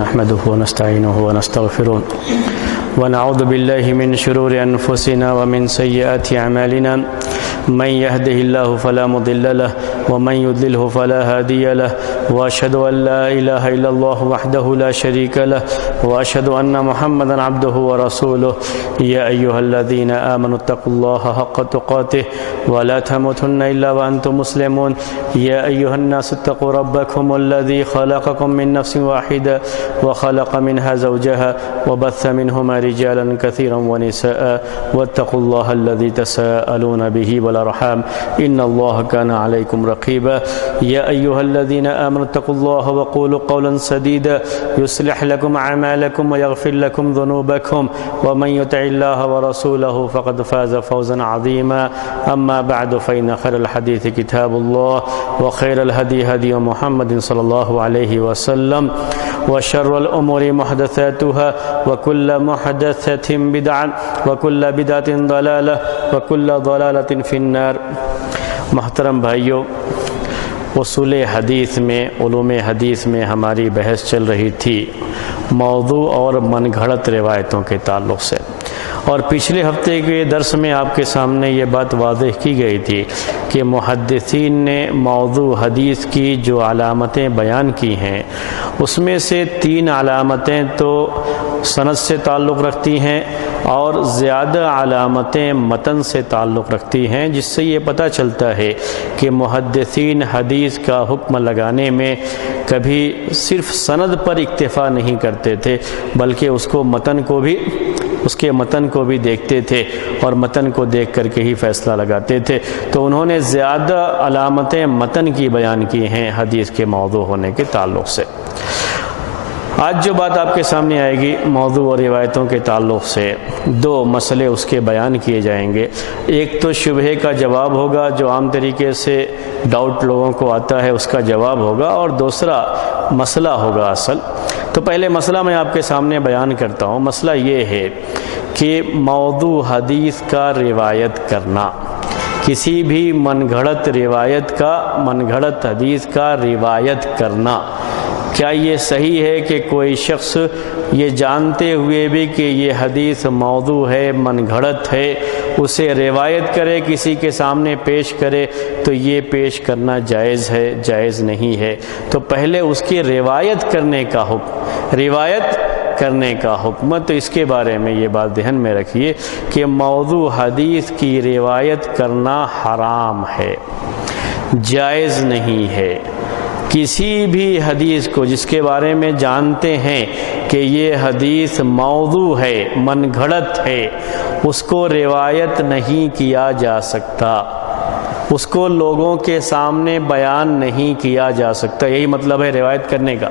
نحمده ونستعينه ونستغفره ونعوذ بالله من شرور أنفسنا ومن سيئات أعمالنا من يهده الله فلا مضل له ومن يضلله فلا هادي له وأشهد أن لا إله إلا الله وحده لا شريك له وأشهد أن محمدا عبده ورسوله يا أيها الذين آمنوا اتقوا الله حق تقاته ولا تموتن إلا وأنتم مسلمون يا أيها الناس اتقوا ربكم الذي خلقكم من نفس واحدة وخلق منها زوجها وبث منهما رجالا كثيرا ونساء واتقوا الله الذي تساءلون به والأرحام إن الله كان عليكم رقيبا يا أيها الذين آمنوا اتقوا الله وقولوا قولا سديدا يصلح لكم أعمالكم ويغفر لكم ذنوبكم ومن يطع الله ورسوله فقد فاز فوزا عظيما أما بعد فإن خير الحديث كتاب الله وخير الهدي هدي محمد صلى الله عليه وسلم وشر الأمور محدثاتها وكل محدثة بدعة وكل بدعة ضلالة وكل ضلالة في النار۔ محترم بھائیو، اصول حدیث میں، علوم حدیث میں ہماری بحث چل رہی تھی موضوع اور من گھڑت روایتوں کے تعلق سے، اور پچھلے ہفتے کے درس میں آپ کے سامنے یہ بات واضح کی گئی تھی کہ محدثین نے موضوع حدیث کی جو علامتیں بیان کی ہیں اس میں سے 3 علامتیں تو سند سے تعلق رکھتی ہیں اور زیادہ علامتیں متن سے تعلق رکھتی ہیں، جس سے یہ پتہ چلتا ہے کہ محدثین حدیث کا حکم لگانے میں کبھی صرف سند پر اکتفا نہیں کرتے تھے بلکہ اس کے متن کو بھی دیکھتے تھے اور متن کو دیکھ کر کے ہی فیصلہ لگاتے تھے۔ تو انہوں نے زیادہ علامتیں متن کی بیان کی ہیں حدیث کے موضوع ہونے کے تعلق سے۔ آج جو بات آپ کے سامنے آئے گی موضوع اور روایتوں کے تعلق سے 2 مسئلے اس کے بیان کیے جائیں گے۔ ایک تو شبہے کا جواب ہوگا، جو عام طریقے سے ڈاؤٹ لوگوں کو آتا ہے اس کا جواب ہوگا، اور دوسرا مسئلہ ہوگا اصل۔ تو پہلے مسئلہ میں آپ کے سامنے بیان کرتا ہوں۔ مسئلہ یہ ہے کہ موضوع حدیث کا روایت کرنا، کسی بھی من گھڑت حدیث کا روایت کرنا، کیا یہ صحیح ہے کہ کوئی شخص یہ جانتے ہوئے بھی کہ یہ حدیث موضوع ہے، من گھڑت ہے، اسے روایت کرے، کسی کے سامنے پیش کرے؟ تو یہ پیش کرنا جائز ہے، جائز نہیں ہے۔ تو پہلے اس کی روایت کرنے کا حکم، تو اس کے بارے میں یہ بات ذہن میں رکھیے کہ موضوع حدیث کی روایت کرنا حرام ہے، جائز نہیں ہے۔ کسی بھی حدیث کو جس کے بارے میں جانتے ہیں کہ یہ حدیث موضوع ہے، من گھڑت ہے، اس کو روایت نہیں کیا جا سکتا، اس کو لوگوں کے سامنے بیان نہیں کیا جا سکتا۔ یہی مطلب ہے روایت کرنے کا۔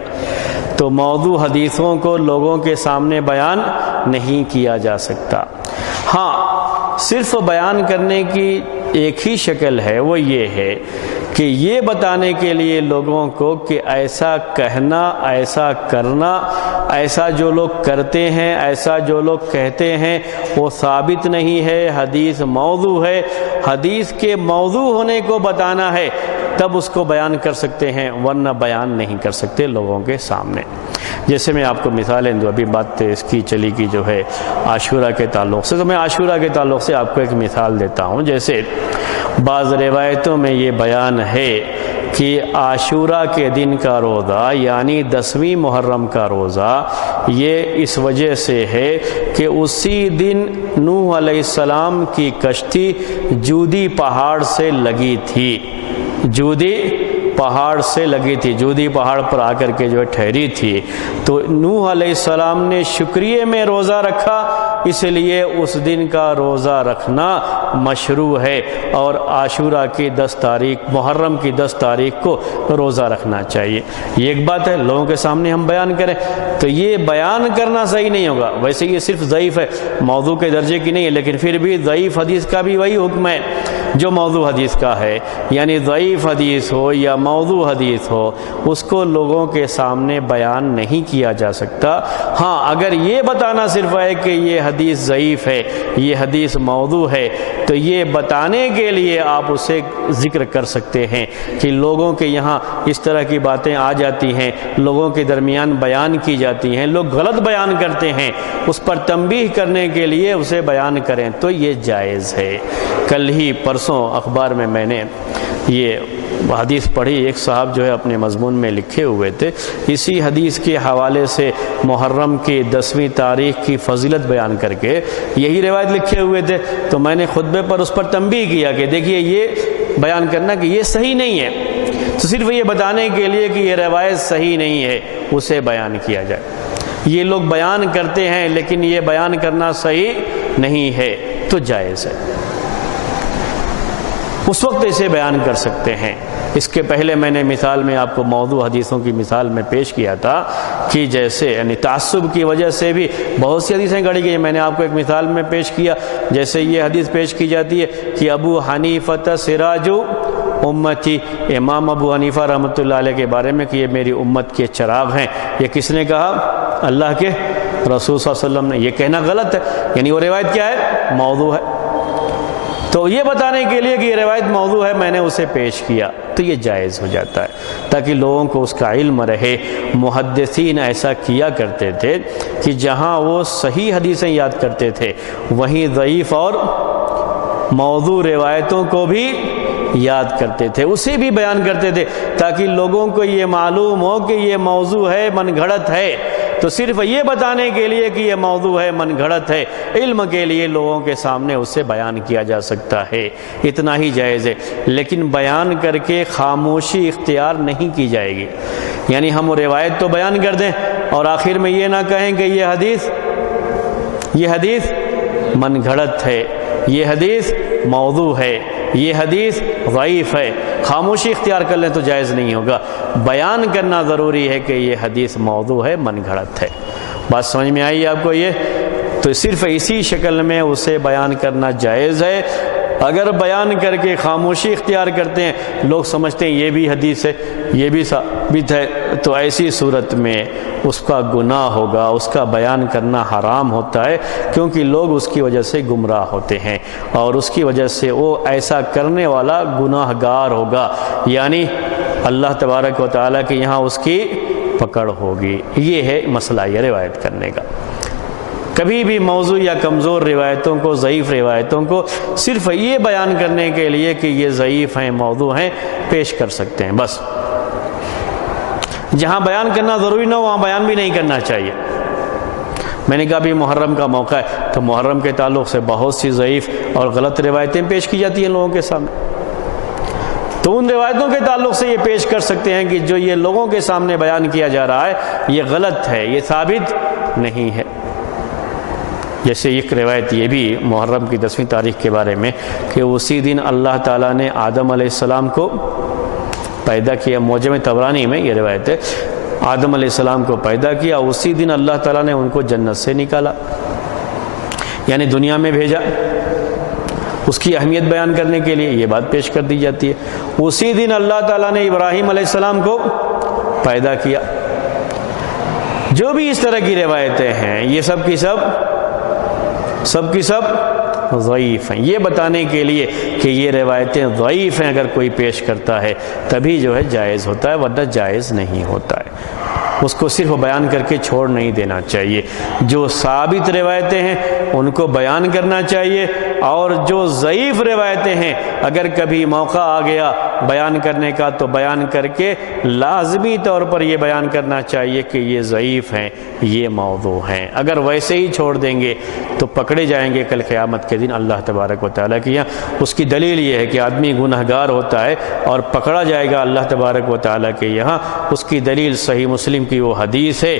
تو موضوع حدیثوں کو لوگوں کے سامنے بیان نہیں کیا جا سکتا۔ ہاں، صرف بیان کرنے کی ایک ہی شکل ہے، وہ یہ ہے کہ یہ بتانے کے لیے لوگوں کو کہ ایسا کہنا، ایسا کرنا، ایسا جو لوگ کرتے ہیں، ایسا جو لوگ کہتے ہیں وہ ثابت نہیں ہے، حدیث موضوع ہے۔ حدیث کے موضوع ہونے کو بتانا ہے تب اس کو بیان کر سکتے ہیں، ورنہ بیان نہیں کر سکتے لوگوں کے سامنے۔ جیسے میں آپ کو مثالیں دوں، ابھی بات اس کی چلی کی جو ہے عاشورہ کے تعلق سے، تو میں عاشورہ کے تعلق سے آپ کو ایک مثال دیتا ہوں۔ جیسے بعض روایتوں میں یہ بیان ہے کہ عاشورہ کے دن کا روزہ یعنی 10ویں محرم کا روزہ یہ اس وجہ سے ہے کہ اسی دن نوح علیہ السلام کی کشتی جودی پہاڑ سے لگی تھی، جودی پہاڑ پر آ کر کے جو ٹھہری تھی۔ تو نوح علیہ السلام نے شکریہ میں روزہ رکھا، اس لیے اس دن کا روزہ رکھنا مشروع ہے، اور عاشورہ کی 10 تاریخ، محرم کی 10 تاریخ کو روزہ رکھنا چاہیے۔ یہ ایک بات ہے، لوگوں کے سامنے ہم بیان کریں تو یہ بیان کرنا صحیح نہیں ہوگا۔ ویسے یہ صرف ضعیف ہے، موضوع کے درجے کی نہیں ہے، لیکن پھر بھی ضعیف حدیث کا بھی وہی حکم ہے جو موضوع حدیث کا ہے، یعنی ضعیف حدیث ہو یا موضوع حدیث ہو اس کو لوگوں کے سامنے بیان نہیں کیا جا سکتا۔ ہاں اگر یہ بتانا صرف ہے کہ یہ حدیث ضعیف ہے، یہ حدیث موضوع ہے، تو یہ بتانے کے لیے آپ اسے ذکر کر سکتے ہیں کہ لوگوں کے یہاں اس طرح کی باتیں آ جاتی ہیں، لوگوں کے درمیان بیان کی جاتی ہیں، لوگ غلط بیان کرتے ہیں، اس پر تنبیہ کرنے کے لیے اسے بیان کریں تو یہ جائز ہے۔ کل ہی پرسوں اخبار میں نے یہ حدیث پڑھی، ایک صاحب جو ہے اپنے مضمون میں لکھے ہوئے تھے، اسی حدیث کے حوالے سے محرم کی 10ویں تاریخ کی فضیلت بیان کر کے یہی روایت لکھے ہوئے تھے، تو میں نے خطبے پر اس پر تنبیہ کیا کہ دیکھیے یہ بیان کرنا کہ یہ صحیح نہیں ہے، تو صرف یہ بتانے کے لیے کہ یہ روایت صحیح نہیں ہے اسے بیان کیا جائے۔ یہ لوگ بیان کرتے ہیں لیکن یہ بیان کرنا صحیح نہیں ہے تو جائز ہے، اس وقت اسے بیان کر سکتے ہیں۔ اس کے پہلے میں نے مثال میں آپ کو موضوع حدیثوں کی مثال میں پیش کیا تھا کہ جیسے یعنی تعصب کی وجہ سے بھی بہت سی حدیثیں گڑھی گئی ہیں۔ میں نے آپ کو ایک مثال میں پیش کیا، جیسے یہ حدیث پیش کی جاتی ہے کہ ابو حنیفہ سراج امتی، امام ابو حنیفہ رحمۃ اللہ علیہ کے بارے میں کہ یہ میری امت کے چراغ ہیں۔ یہ کس نے کہا؟ اللہ کے رسول صلی اللہ علیہ وسلم نے۔ یہ کہنا غلط ہے، یعنی وہ روایت کیا ہے؟ موضوع ہے۔ تو یہ بتانے کے لیے کہ یہ روایت موضوع ہے میں نے اسے پیش کیا تو یہ جائز ہو جاتا ہے، تاکہ لوگوں کو اس کا علم رہے۔ محدثین ایسا کیا کرتے تھے کہ جہاں وہ صحیح حدیثیں یاد کرتے تھے وہیں ضعیف اور موضوع روایتوں کو بھی یاد کرتے تھے، اسے بھی بیان کرتے تھے، تاکہ لوگوں کو یہ معلوم ہو کہ یہ موضوع ہے، من گھڑت ہے۔ تو صرف یہ بتانے کے لیے کہ یہ موضوع ہے، من گھڑت ہے، علم کے لیے لوگوں کے سامنے اسے بیان کیا جا سکتا ہے، اتنا ہی جائز ہے۔ لیکن بیان کر کے خاموشی اختیار نہیں کی جائے گی، یعنی ہم روایت تو بیان کر دیں اور آخر میں یہ نہ کہیں کہ یہ حدیث من گھڑت ہے، یہ حدیث موضوع ہے، یہ حدیث ضعیف ہے، خاموشی اختیار کر لیں تو جائز نہیں ہوگا۔ بیان کرنا ضروری ہے کہ یہ حدیث موضوع ہے، من گھڑت ہے۔ بات سمجھ میں آئی آپ کو؟ یہ تو صرف اسی شکل میں اسے بیان کرنا جائز ہے۔ اگر بیان کر کے خاموشی اختیار کرتے ہیں، لوگ سمجھتے ہیں یہ بھی حدیث ہے، یہ بھی ثابت ہے، تو ایسی صورت میں اس کا گناہ ہوگا، اس کا بیان کرنا حرام ہوتا ہے، کیونکہ لوگ اس کی وجہ سے گمراہ ہوتے ہیں اور اس کی وجہ سے وہ ایسا کرنے والا گناہ گار ہوگا، یعنی اللہ تبارک و تعالیٰ کے یہاں اس کی پکڑ ہوگی۔ یہ ہے مسئلہ یہ روایت کرنے کا۔ کبھی بھی موضوع یا کمزور روایتوں کو، ضعیف روایتوں کو صرف یہ بیان کرنے کے لیے کہ یہ ضعیف ہیں، موضوع ہیں، پیش کر سکتے ہیں بس۔ جہاں بیان کرنا ضروری نہ ہو وہاں بیان بھی نہیں کرنا چاہیے۔ میں نے کہا بھی محرم کا موقع ہے تو محرم کے تعلق سے بہت سی ضعیف اور غلط روایتیں پیش کی جاتی ہیں لوگوں کے سامنے، تو ان روایتوں کے تعلق سے یہ پیش کر سکتے ہیں کہ جو یہ لوگوں کے سامنے بیان کیا جا رہا ہے یہ غلط ہے، یہ ثابت نہیں ہے۔ جیسے ایک روایت یہ بھی محرم کی 10ویں تاریخ کے بارے میں کہ اسی دن اللہ تعالیٰ نے آدم علیہ السلام کو پیدا کیا، معجم طبرانی میں یہ روایت ہے، آدم علیہ السلام کو پیدا کیا، اسی دن اللہ تعالیٰ نے ان کو جنت سے نکالا، یعنی دنیا میں بھیجا۔ اس کی اہمیت بیان کرنے کے لیے یہ بات پیش کر دی جاتی ہے۔ اسی دن اللہ تعالیٰ نے ابراہیم علیہ السلام کو پیدا کیا۔ جو بھی اس طرح کی روایتیں ہیں یہ سب کی سب ضعیف ہیں، یہ بتانے کے لیے کہ یہ روایتیں ضعیف ہیں اگر کوئی پیش کرتا ہے تبھی جو ہے جائز ہوتا ہے، ورنہ جائز نہیں ہوتا ہے۔ اس کو صرف بیان کر کے چھوڑ نہیں دینا چاہیے۔ جو ثابت روایتیں ہیں ان کو بیان کرنا چاہیے، اور جو ضعیف روایتیں ہیں اگر کبھی موقع آ گیا بیان کرنے کا تو بیان کر کے لازمی طور پر یہ بیان کرنا چاہیے کہ یہ ضعیف ہیں، یہ موضوع ہیں۔ اگر ویسے ہی چھوڑ دیں گے تو پکڑے جائیں گے کل قیامت کے دن اللہ تبارک و تعالیٰ کے یہاں۔ اس کی دلیل یہ ہے کہ آدمی گنہگار ہوتا ہے اور پکڑا جائے گا اللہ تبارک و تعالیٰ کے یہاں۔ اس کی دلیل صحیح مسلم کی وہ حدیث ہے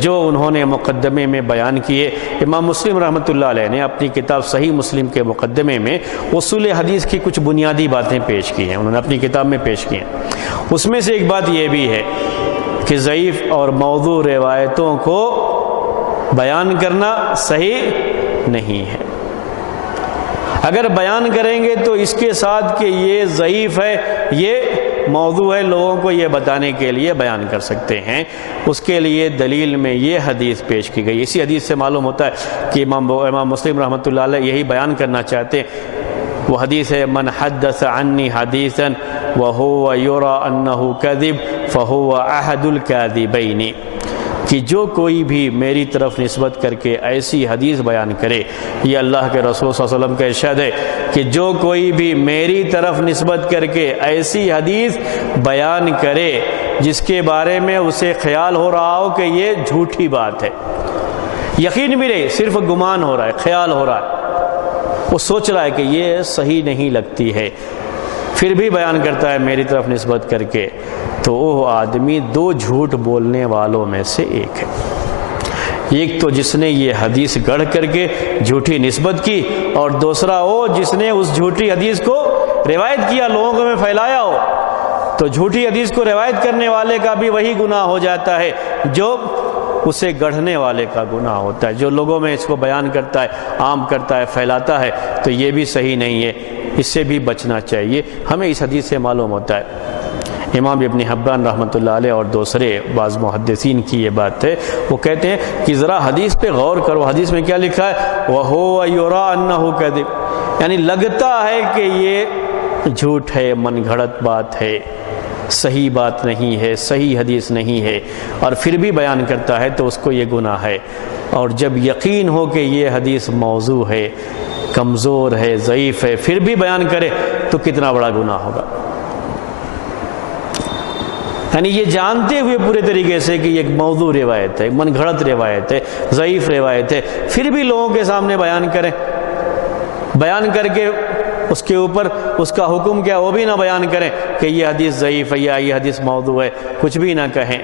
جو انہوں نے مقدمے میں بیان کیے۔ امام مسلم رحمۃ اللہ علیہ نے اپنی کتاب صحیح مسلم کے مقدمے میں اصول حدیث کی کچھ بنیادی باتیں پیش کی ہیں، انہوں نے اپنی کتاب میں پیش کی ہیں۔ اس میں سے ایک بات یہ بھی ہے کہ ضعیف اور موضوع روایتوں کو بیان کرنا صحیح نہیں ہے۔ اگر بیان کریں گے تو اس کے ساتھ کہ یہ ضعیف ہے، یہ موضوع ہے لوگوں کو یہ بتانے کے لیے بیان کر سکتے ہیں، اس کے لیے دلیل میں یہ حدیث پیش کی گئی۔ اسی حدیث سے معلوم ہوتا ہے کہ امام مسلم رحمۃ اللہ علیہ یہی بیان کرنا چاہتے ہیں۔ وہ حدیث ہے من حدث عنی حدیثا وهو یرى انہ کذب فهو احد الکاذبین، کہ جو کوئی بھی میری طرف نسبت کر کے ایسی حدیث بیان کرے، یہ اللہ کے رسول صلی اللہ علیہ وسلم کا ارشاد ہے کہ جو کوئی بھی میری طرف نسبت کر کے ایسی حدیث بیان کرے جس کے بارے میں اسے خیال ہو رہا ہو کہ یہ جھوٹی بات ہے، یقین بھی نہیں، صرف گمان ہو رہا ہے، خیال ہو رہا ہے، وہ سوچ رہا ہے کہ یہ صحیح نہیں لگتی ہے، پھر بھی بیان کرتا ہے میری طرف نسبت کر کے، تو وہ آدمی دو جھوٹ بولنے والوں میں سے ایک ہے۔ ایک تو جس نے یہ حدیث گڑھ کر کے جھوٹی نسبت کی، اور دوسرا وہ جس نے اس جھوٹی حدیث کو روایت کیا، لوگوں میں پھیلایا ہو۔ تو جھوٹی حدیث کو روایت کرنے والے کا بھی وہی گناہ ہو جاتا ہے جو اسے گڑھنے والے کا گناہ ہوتا ہے، جو لوگوں میں اس کو بیان کرتا ہے، عام کرتا ہے، پھیلاتا ہے، تو یہ بھی صحیح نہیں ہے، اس سے بھی بچنا چاہیے۔ ہمیں اس حدیث سے معلوم ہوتا ہے، امام ابن حبان رحمۃ اللہ علیہ اور دوسرے بعض محدثین کی یہ بات ہے، وہ کہتے ہیں کہ ذرا حدیث پہ غور کرو، حدیث میں کیا لکھا ہے، وَهُوَ يُرَىٰ أَنَّهُ كَذِبٌ، یعنی لگتا ہے کہ یہ جھوٹ ہے، من گھڑت بات ہے، صحیح بات نہیں ہے، صحیح حدیث نہیں ہے، اور پھر بھی بیان کرتا ہے تو اس کو یہ گناہ ہے۔ اور جب یقین ہو کہ یہ حدیث موضوع ہے، کمزور ہے، ضعیف ہے، پھر بھی بیان کرے تو کتنا بڑا گناہ ہوگا۔ یعنی یہ جانتے ہوئے پورے طریقے سے کہ یہ ایک موضوع روایت ہے، من گھڑت روایت ہے، ضعیف روایت ہے، پھر بھی لوگوں کے سامنے بیان کریں، بیان کر کے اس کے اوپر اس کا حکم کیا وہ بھی نہ بیان کریں کہ یہ حدیث ضعیف ہے یا یہ حدیث موضوع ہے، کچھ بھی نہ کہیں،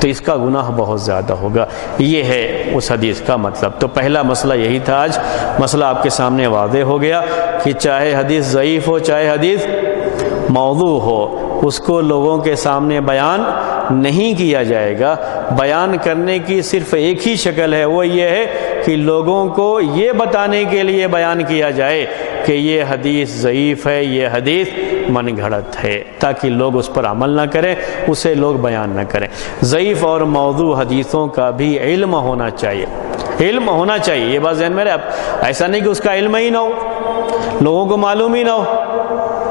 تو اس کا گناہ بہت زیادہ ہوگا۔ یہ ہے اس حدیث کا مطلب۔ تو پہلا مسئلہ یہی تھا، آج مسئلہ آپ کے سامنے واضح ہو گیا کہ چاہے حدیث ضعیف ہو، چاہے حدیث موضوع ہو، اس کو لوگوں کے سامنے بیان نہیں کیا جائے گا۔ بیان کرنے کی صرف ایک ہی شکل ہے، وہ یہ ہے کہ لوگوں کو یہ بتانے کے لیے بیان کیا جائے کہ یہ حدیث ضعیف ہے، یہ حدیث من گھڑت ہے، تاکہ لوگ اس پر عمل نہ کریں، اسے لوگ بیان نہ کریں۔ ضعیف اور موضوع حدیثوں کا بھی علم ہونا چاہیے، علم ہونا چاہیے، یہ بات ذہن میں رہے۔ ایسا نہیں کہ اس کا علم ہی نہ ہو، لوگوں کو معلوم ہی نہ ہو۔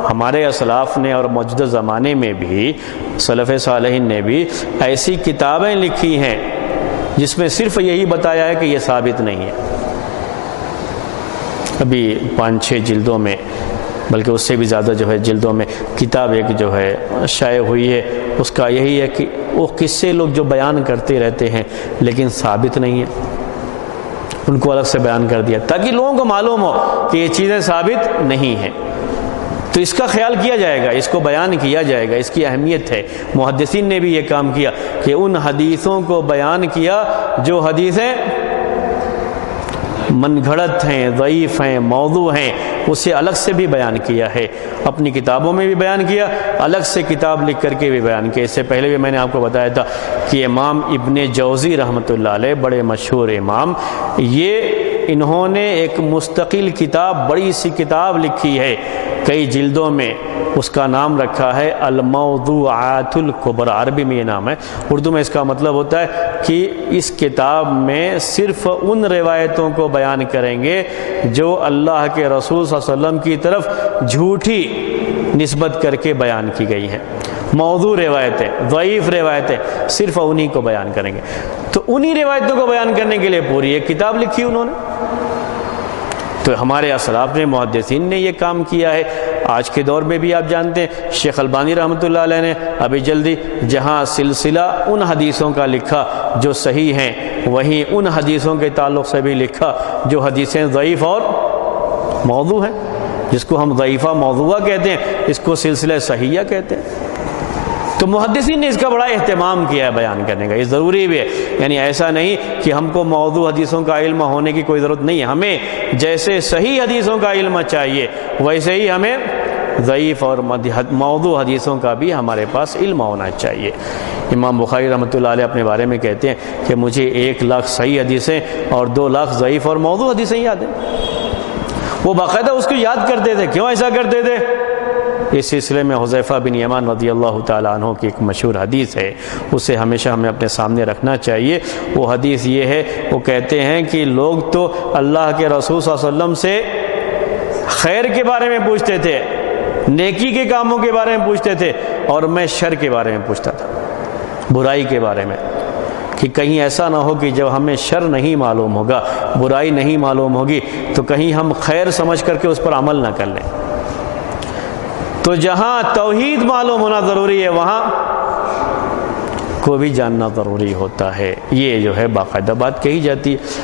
ہمارے اسلاف نے اور موجودہ زمانے میں بھی سلف صالحین نے بھی ایسی کتابیں لکھی ہیں جس میں صرف یہی بتایا ہے کہ یہ ثابت نہیں ہے۔ ابھی 5-6 جلدوں میں، بلکہ اس سے بھی زیادہ جو ہے جلدوں میں کتاب ایک جو ہے شائع ہوئی ہے، اس کا یہی ہے کہ وہ قصے لوگ جو بیان کرتے رہتے ہیں لیکن ثابت نہیں ہے، ان کو الگ سے بیان کر دیا تاکہ لوگوں کو معلوم ہو کہ یہ چیزیں ثابت نہیں ہیں۔ تو اس کا خیال کیا جائے گا، اس کو بیان کیا جائے گا، اس کی اہمیت ہے۔ محدثین نے بھی یہ کام کیا کہ ان حدیثوں کو بیان کیا جو حدیثیں من گھڑت ہیں، ضعیف ہیں، موضوع ہیں، اسے الگ سے بھی بیان کیا ہے، اپنی کتابوں میں بھی بیان کیا، الگ سے کتاب لکھ کر کے بھی بیان کیا۔ اس سے پہلے بھی میں نے آپ کو بتایا تھا کہ امام ابن جوزی رحمۃ اللہ علیہ، بڑے مشہور امام، انہوں نے ایک مستقل کتاب، بڑی سی کتاب لکھی ہے کئی جلدوں میں، اس کا نام رکھا ہے الموضوعات الکبری، عربی میں یہ نام ہے، اردو میں اس کا مطلب ہوتا ہے کہ اس کتاب میں صرف ان روایتوں کو بیان کریں گے جو اللہ کے رسول صلی اللہ علیہ وسلم کی طرف جھوٹی نسبت کر کے بیان کی گئی ہیں، موضوع روایتیں، ضعیف روایتیں، صرف انہی کو بیان کریں گے۔ تو انہی روایتوں کو بیان کرنے کے لیے پوری ایک کتاب لکھی انہوں نے۔ تو ہمارے اسلاف نے، محدثین نے یہ کام کیا ہے۔ آج کے دور میں بھی آپ جانتے ہیں شیخ البانی رحمۃ اللہ علیہ نے ابھی جلدی جہاں سلسلہ ان حدیثوں کا لکھا جو صحیح ہیں، وہیں ان حدیثوں کے تعلق سے بھی لکھا جو حدیثیں ضعیف اور موضوع ہیں، جس کو ہم ضعیفہ موضوعہ کہتے ہیں، اس کو سلسلہ صحیحہ کہتے ہیں۔ تو محدثین نے اس کا بڑا اہتمام کیا ہے بیان کرنے کا، یہ ضروری بھی ہے۔ یعنی ایسا نہیں کہ ہم کو موضوع حدیثوں کا علم ہونے کی کوئی ضرورت نہیں ہے، ہمیں جیسے صحیح حدیثوں کا علم چاہیے ویسے ہی ہمیں ضعیف اور موضوع حدیثوں کا بھی ہمارے پاس علم ہونا چاہیے۔ امام بخاری رحمۃ اللہ علیہ اپنے بارے میں کہتے ہیں کہ مجھے 1 لاکھ صحیح حدیثیں اور 2 لاکھ ضعیف اور موضوع حدیثیں یاد ہیں۔ وہ باقاعدہ اس کو یاد کرتے تھے۔ کیوں ایسا کرتے تھے؟ اس سلسلے میں حذیفہ بن یمان رضی اللہ تعالیٰ عنہ کی ایک مشہور حدیث ہے، اسے ہمیشہ ہمیں اپنے سامنے رکھنا چاہیے۔ وہ حدیث یہ ہے، وہ کہتے ہیں کہ لوگ تو اللہ کے رسول صلی اللہ علیہ وسلم سے خیر کے بارے میں پوچھتے تھے، نیکی کے کاموں کے بارے میں پوچھتے تھے، اور میں شر کے بارے میں پوچھتا تھا، برائی کے بارے میں، کہ کہیں ایسا نہ ہو کہ جب ہمیں شر نہیں معلوم ہوگا، برائی نہیں معلوم ہوگی، تو کہیں ہم خیر سمجھ کر کے اس پر عمل نہ کر لیں۔ تو جہاں توحید معلوم ہونا ضروری ہے وہاں کو بھی جاننا ضروری ہوتا ہے، یہ جو ہے باقاعدہ بات کہی جاتی ہے۔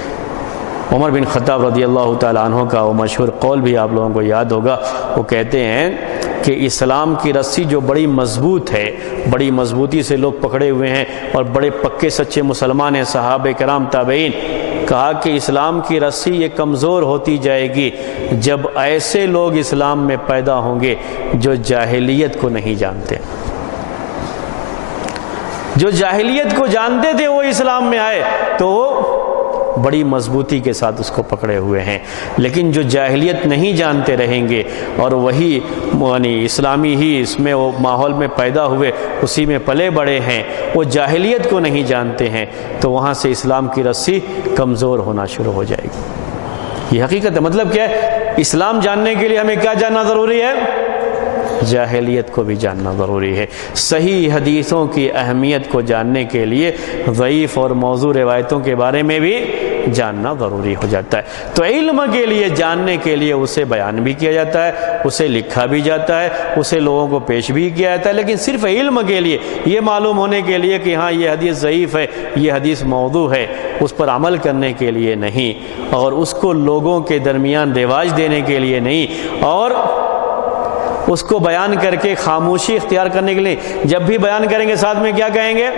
عمر بن خطاب رضی اللہ تعالیٰ عنہ کا وہ مشہور قول بھی آپ لوگوں کو یاد ہوگا، وہ کہتے ہیں کہ اسلام کی رسی جو بڑی مضبوط ہے، بڑی مضبوطی سے لوگ پکڑے ہوئے ہیں اور بڑے پکے سچے مسلمان ہیں صحابہ کرام تابعین، کہا کہ اسلام کی رسی یہ کمزور ہوتی جائے گی جب ایسے لوگ اسلام میں پیدا ہوں گے جو جاہلیت کو نہیں جانتے۔ جو جاہلیت کو جانتے تھے وہ اسلام میں آئے تو وہ بڑی مضبوطی کے ساتھ اس کو پکڑے ہوئے ہیں، لیکن جو جاہلیت نہیں جانتے رہیں گے اور وہی یعنی اسلامی ہی اس میں وہ ماحول میں پیدا ہوئے، اسی میں پلے بڑے ہیں، وہ جاہلیت کو نہیں جانتے ہیں، تو وہاں سے اسلام کی رسی کمزور ہونا شروع ہو جائے گی۔ یہ حقیقت ہے۔ مطلب کیا ہے؟ اسلام جاننے کے لیے ہمیں کیا جاننا ضروری ہے؟ جاہلیت کو بھی جاننا ضروری ہے۔ صحیح حدیثوں کی اہمیت کو جاننے کے لیے ضعیف اور موضوع روایتوں کے بارے میں بھی جاننا ضروری ہو جاتا ہے۔ تو علم کے لیے، جاننے کے لیے اسے بیان بھی کیا جاتا ہے، اسے لکھا بھی جاتا ہے، اسے لوگوں کو پیش بھی کیا جاتا ہے، لیکن صرف علم کے لیے، یہ معلوم ہونے کے لیے کہ ہاں یہ حدیث ضعیف ہے، یہ حدیث موضوع ہے، اس پر عمل کرنے کے لیے نہیں، اور اس کو لوگوں کے درمیان رواج دینے کے لیے نہیں، اور اس کو بیان کر کے خاموشی اختیار کرنے کے لیے۔ جب بھی بیان کریں گے ساتھ میں کیا کہیں گے؟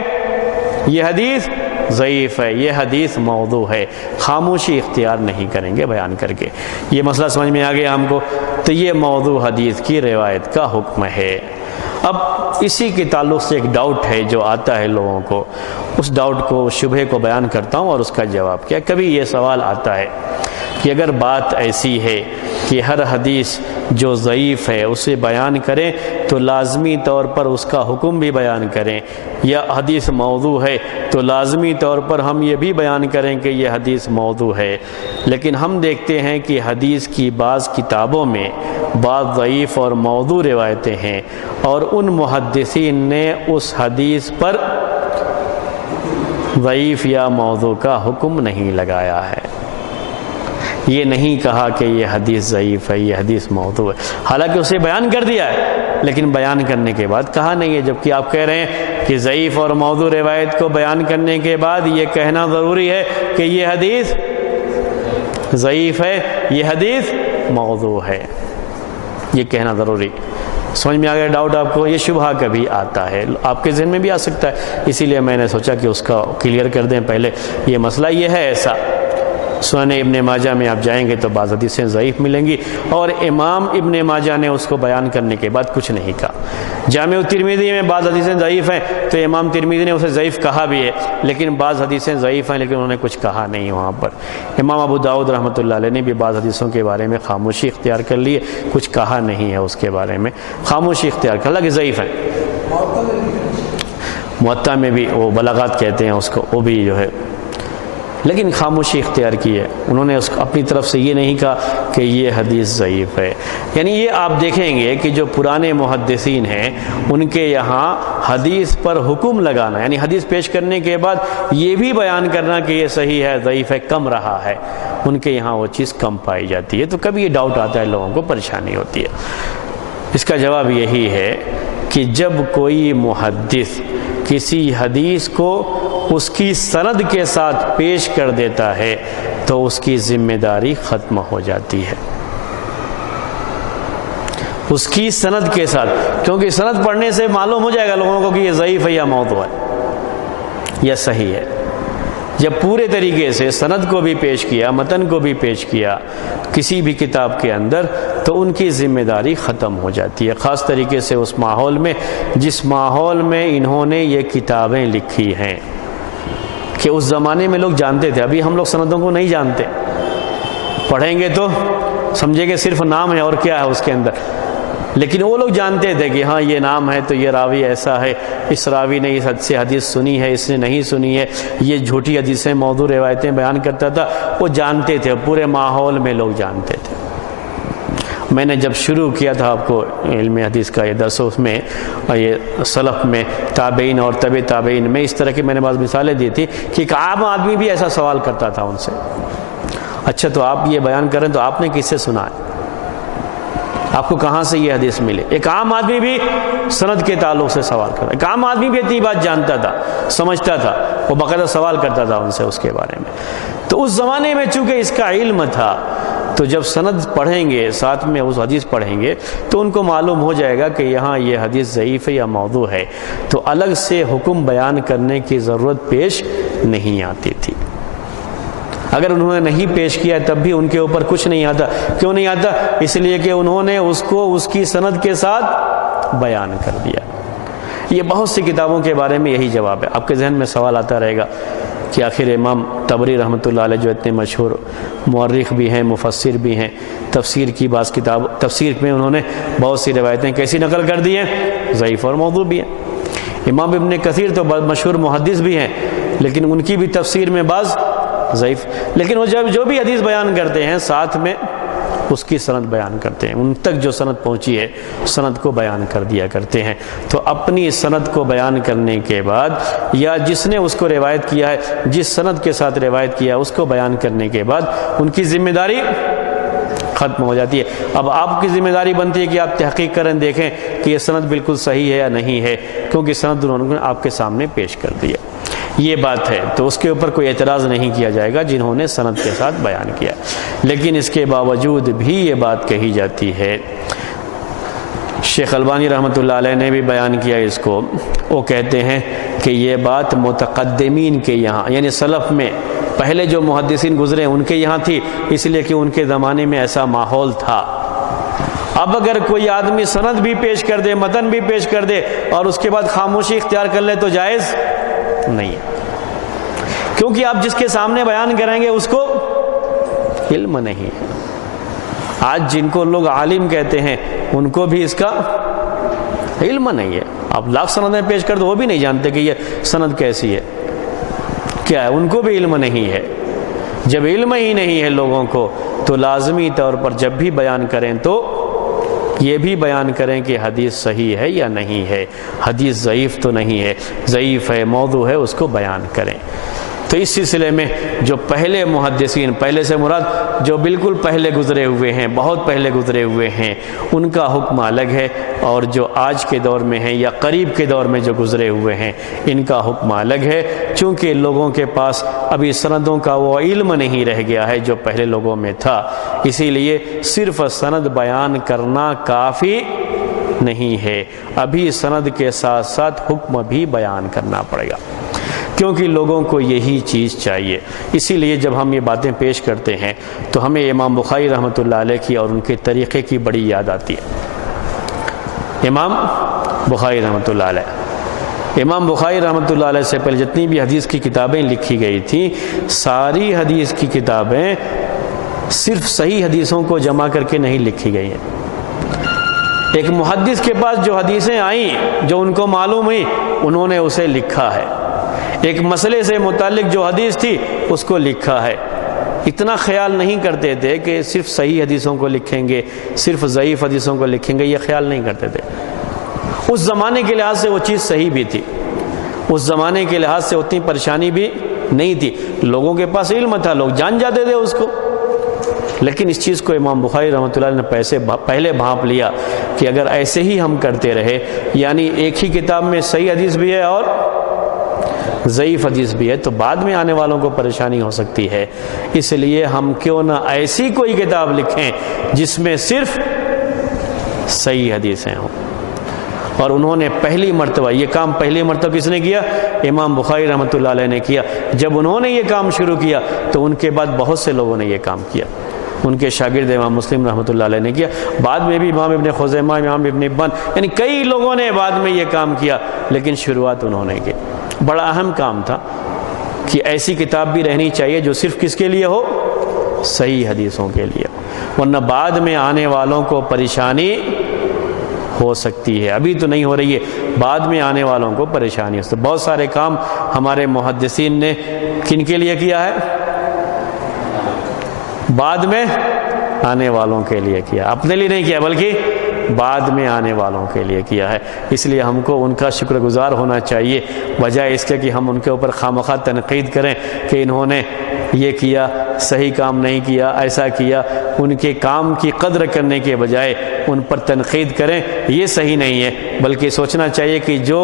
یہ حدیث ضعیف ہے، یہ حدیث موضوع ہے، خاموشی اختیار نہیں کریں گے بیان کر کے۔ یہ مسئلہ سمجھ میں آ گیا ہم کو؟ تو یہ موضوع حدیث کی روایت کا حکم ہے۔ اب اسی کے تعلق سے ایک ڈاؤٹ ہے جو آتا ہے لوگوں کو، اس ڈاؤٹ کو، شبہے کو بیان کرتا ہوں اور اس کا جواب کیا۔ کبھی یہ سوال آتا ہے کہ اگر بات ایسی ہے کہ ہر حدیث جو ضعیف ہے اسے بیان کریں تو لازمی طور پر اس کا حکم بھی بیان کریں، یا حدیث موضوع ہے تو لازمی طور پر ہم یہ بھی بیان کریں کہ یہ حدیث موضوع ہے۔ لیکن ہم دیکھتے ہیں کہ حدیث کی بعض کتابوں میں بعض ضعیف اور موضوع روایتیں ہیں، اور ان محدثین نے اس حدیث پر ضعیف یا موضوع کا حکم نہیں لگایا ہے۔ یہ نہیں کہا کہ یہ حدیث ضعیف ہے، یہ حدیث موضوع ہے، حالانکہ اسے بیان کر دیا ہے، لیکن بیان کرنے کے بعد کہا نہیں ہے۔ جبکہ آپ کہہ رہے ہیں کہ ضعیف اور موضوع روایت کو بیان کرنے کے بعد یہ کہنا ضروری ہے کہ یہ حدیث ضعیف ہے، یہ حدیث موضوع ہے، یہ کہنا ضروری۔ سمجھ میں آ گیا ڈاؤٹ آپ کو؟ یہ شبہہ کبھی آتا ہے، آپ کے ذہن میں بھی آ سکتا ہے، اسی لیے میں نے سوچا کہ اس کا کلیئر کر دیں پہلے۔ یہ مسئلہ یہ ہے ایسا، سنن ابن ماجہ میں آپ جائیں گے تو بعض حدیثیں ضعیف ملیں گی، اور امام ابن ماجہ نے اس کو بیان کرنے کے بعد کچھ نہیں کہا۔ جامع ترمذی میں بعض حدیثیں ضعیف ہیں تو امام ترمذی نے اسے ضعیف کہا بھی ہے، لیکن بعض حدیثیں ضعیف ہیں لیکن انہوں نے کچھ کہا نہیں وہاں پر۔ امام ابو داؤد رحمۃ اللہ علیہ نے بھی بعض حدیثوں کے بارے میں خاموشی اختیار کر لی ہے، کچھ کہا نہیں ہے اس کے بارے میں، خاموشی اختیار کر، حالانکہ ضعیف ہیں۔ موطا میں بھی وہ بلاغات کہتے ہیں اس کو، وہ بھی جو ہے، لیکن خاموشی اختیار کی ہے، انہوں نے اپنی طرف سے یہ نہیں کہا کہ یہ حدیث ضعیف ہے۔ یعنی یہ آپ دیکھیں گے کہ جو پرانے محدثین ہیں ان کے یہاں حدیث پر حکم لگانا، یعنی حدیث پیش کرنے کے بعد یہ بھی بیان کرنا کہ یہ صحیح ہے، ضعیف ہے، کم رہا ہے، ان کے یہاں وہ چیز کم پائی جاتی ہے۔ تو کبھی یہ ڈاؤٹ آتا ہے، لوگوں کو پریشانی ہوتی ہے۔ اس کا جواب یہی ہے کہ جب کوئی محدث کسی حدیث کو اس کی سند کے ساتھ پیش کر دیتا ہے تو اس کی ذمہ داری ختم ہو جاتی ہے، اس کی سند کے ساتھ، کیونکہ سند پڑھنے سے معلوم ہو جائے گا لوگوں کو کہ یہ ضعیف ہے یا موضوع ہے یا صحیح ہے۔ جب پورے طریقے سے سند کو بھی پیش کیا، متن کو بھی پیش کیا کسی بھی کتاب کے اندر، تو ان کی ذمہ داری ختم ہو جاتی ہے، خاص طریقے سے اس ماحول میں جس ماحول میں انہوں نے یہ کتابیں لکھی ہیں، کہ اس زمانے میں لوگ جانتے تھے۔ ابھی ہم لوگ سندوں کو نہیں جانتے، پڑھیں گے تو سمجھیں گے صرف نام ہے اور کیا ہے اس کے اندر، لیکن وہ لوگ جانتے تھے کہ ہاں یہ نام ہے تو یہ راوی ایسا ہے، اس راوی نے اس حد سے حدیث سنی ہے، اس نے نہیں سنی ہے، یہ جھوٹی حدیثیں موضوع روایتیں بیان کرتا تھا، وہ جانتے تھے، پورے ماحول میں لوگ جانتے تھے۔ میں نے جب شروع کیا تھا آپ کو علم حدیث کا یہ درس، اس میں یہ سلف میں تابعین اور تبع تابعین میں اس طرح کی میں نے بعض مثالیں دی تھی کہ ایک عام آدمی بھی ایسا سوال کرتا تھا ان سے، اچھا تو آپ یہ بیان کریں تو آپ نے کس سے سنا ہے، آپ کو کہاں سے یہ حدیث ملے؟ ایک عام آدمی بھی سند کے تعلق سے سوال کرتا، ایک عام آدمی بھی اتنی بات جانتا تھا، سمجھتا تھا، وہ باقاعدہ سوال کرتا تھا ان سے اس کے بارے میں۔ تو اس زمانے میں چونکہ اس کا علم تھا، تو جب سند پڑھیں گے ساتھ میں اس حدیث پڑھیں گے تو ان کو معلوم ہو جائے گا کہ یہاں یہ حدیث ضعیف ہے یا موضوع ہے، تو الگ سے حکم بیان کرنے کی ضرورت پیش نہیں آتی تھی۔ اگر انہوں نے نہیں پیش کیا تب بھی ان کے اوپر کچھ نہیں آتا۔ کیوں نہیں آتا؟ اس لیے کہ انہوں نے اس کو اس کی سند کے ساتھ بیان کر دیا۔ یہ بہت سی کتابوں کے بارے میں یہی جواب ہے۔ آپ کے ذہن میں سوال آتا رہے گا کہ آخر امام طبری رحمۃ اللہ علیہ جو اتنے مشہور مورخ بھی ہیں، مفسر بھی ہیں، تفسیر کی بعض کتاب تفسیر میں انہوں نے بہت سی روایتیں کیسی نقل کر دی ہیں؟ ضعیف اور موضوع بھی ہیں۔ امام ابن کثیر تو مشہور محدث بھی ہیں، لیکن ان کی بھی تفسیر میں بعض ضعیف، لیکن وہ جب جو بھی حدیث بیان کرتے ہیں ساتھ میں اس کی سند بیان کرتے ہیں، ان تک جو سند پہنچی ہے سند کو بیان کر دیا کرتے ہیں۔ تو اپنی سند کو بیان کرنے کے بعد یا جس نے اس کو روایت کیا ہے، جس سند کے ساتھ روایت کیا ہے، اس کو بیان کرنے کے بعد ان کی ذمہ داری ختم ہو جاتی ہے۔ اب آپ کی ذمہ داری بنتی ہے کہ آپ تحقیق کریں، دیکھیں کہ یہ سند بالکل صحیح ہے یا نہیں ہے، کیونکہ سند انہوں نے آپ کے سامنے پیش کر دیا۔ یہ بات ہے، تو اس کے اوپر کوئی اعتراض نہیں کیا جائے گا جنہوں نے سند کے ساتھ بیان کیا۔ لیکن اس کے باوجود بھی یہ بات کہی جاتی ہے، شیخ البانی رحمۃ اللہ علیہ نے بھی بیان کیا اس کو، وہ کہتے ہیں کہ یہ بات متقدمین کے یہاں، یعنی سلف میں پہلے جو محدثین گزرے ان کے یہاں تھی، اس لیے کہ ان کے زمانے میں ایسا ماحول تھا۔ اب اگر کوئی آدمی سند بھی پیش کر دے، متن بھی پیش کر دے اور اس کے بعد خاموشی اختیار کر لے تو جائز نہیں ہے، کیونکہ آپ جس کے سامنے بیان کریں گے اس کو علم نہیں ہے۔ آج جن کو لوگ عالم کہتے ہیں ان کو بھی اس کا علم نہیں ہے۔ آپ لاکھ سندیں پیش کر دو وہ بھی نہیں جانتے کہ یہ سند کیسی ہے، کیا ہے، ان کو بھی علم نہیں ہے۔ جب علم ہی نہیں ہے لوگوں کو تو لازمی طور پر جب بھی بیان کریں تو یہ بھی بیان کریں کہ حدیث صحیح ہے یا نہیں ہے، حدیث ضعیف تو نہیں ہے، ضعیف ہے، موضوع ہے، اس کو بیان کریں۔ تو اس سلسلے میں جو پہلے محدثین، پہلے سے مراد جو بالکل پہلے گزرے ہوئے ہیں، بہت پہلے گزرے ہوئے ہیں، ان کا حکم الگ ہے، اور جو آج کے دور میں ہیں یا قریب کے دور میں جو گزرے ہوئے ہیں ان کا حکم الگ ہے، چونکہ لوگوں کے پاس ابھی سندوں کا وہ علم نہیں رہ گیا ہے جو پہلے لوگوں میں تھا، اسی لیے صرف سند بیان کرنا کافی نہیں ہے، ابھی سند کے ساتھ ساتھ حکم بھی بیان کرنا پڑے گا، کیونکہ لوگوں کو یہی چیز چاہیے۔ اسی لیے جب ہم یہ باتیں پیش کرتے ہیں تو ہمیں امام بخاری رحمۃ اللہ علیہ کی اور ان کے طریقے کی بڑی یاد آتی ہے۔ امام بخاری رحمۃ اللہ علیہ، امام بخاری رحمۃ اللہ علیہ سے پہلے جتنی بھی حدیث کی کتابیں لکھی گئی تھیں، ساری حدیث کی کتابیں صرف صحیح حدیثوں کو جمع کر کے نہیں لکھی گئی ہیں۔ ایک محدث کے پاس جو حدیثیں آئیں، جو ان کو معلوم ہوئی، انہوں نے اسے لکھا ہے۔ ایک مسئلے سے متعلق جو حدیث تھی اس کو لکھا ہے۔ اتنا خیال نہیں کرتے تھے کہ صرف صحیح حدیثوں کو لکھیں گے، صرف ضعیف حدیثوں کو لکھیں گے، یہ خیال نہیں کرتے تھے۔ اس زمانے کے لحاظ سے وہ چیز صحیح بھی تھی، اس زمانے کے لحاظ سے اتنی پریشانی بھی نہیں تھی، لوگوں کے پاس علم تھا، لوگ جان جاتے تھے اس کو۔ لیکن اس چیز کو امام بخاری رحمۃ اللہ نے پہلے بھانپ لیا کہ اگر ایسے ہی ہم کرتے رہے، یعنی ایک ہی کتاب میں صحیح حدیث بھی ہے اور ضعیف حدیث بھی ہے، تو بعد میں آنے والوں کو پریشانی ہو سکتی ہے، اس لیے ہم کیوں نہ ایسی کوئی کتاب لکھیں جس میں صرف صحیح حدیثیں ہوں۔ اور انہوں نے پہلی مرتبہ یہ کام پہلی مرتبہ کس نے کیا؟ امام بخاری رحمۃ اللہ علیہ نے کیا۔ جب انہوں نے یہ کام شروع کیا تو ان کے بعد بہت سے لوگوں نے یہ کام کیا، ان کے شاگرد امام مسلم رحمۃ اللہ علیہ نے کیا، بعد میں بھی امام ابن خزیمہ، امام ابن حبان، یعنی کئی لوگوں نے بعد میں یہ کام کیا، لیکن شروعات انہوں نے کی۔ بڑا اہم کام تھا کہ ایسی کتاب بھی رہنی چاہیے جو صرف کس کے لیے ہو؟ صحیح حدیثوں کے لیے، ورنہ بعد میں آنے والوں کو پریشانی ہو سکتی ہے، ابھی تو نہیں ہو رہی ہے، بعد میں آنے والوں کو پریشانی ہے۔ بہت سارے کام ہمارے محدثین نے کن کے لیے کیا ہے؟ بعد میں آنے والوں کے لیے کیا، اپنے لیے نہیں کیا بلکہ بعد میں آنے والوں کے لیے کیا ہے۔ اس لیے ہم کو ان کا شکر گزار ہونا چاہیے، بجائے اس کے کہ ہم ان کے اوپر خواہ تنقید کریں کہ انہوں نے یہ کیا، صحیح کام نہیں کیا، ایسا کیا۔ ان کے کام کی قدر کرنے کے بجائے ان پر تنقید کریں، یہ صحیح نہیں ہے، بلکہ سوچنا چاہیے کہ جو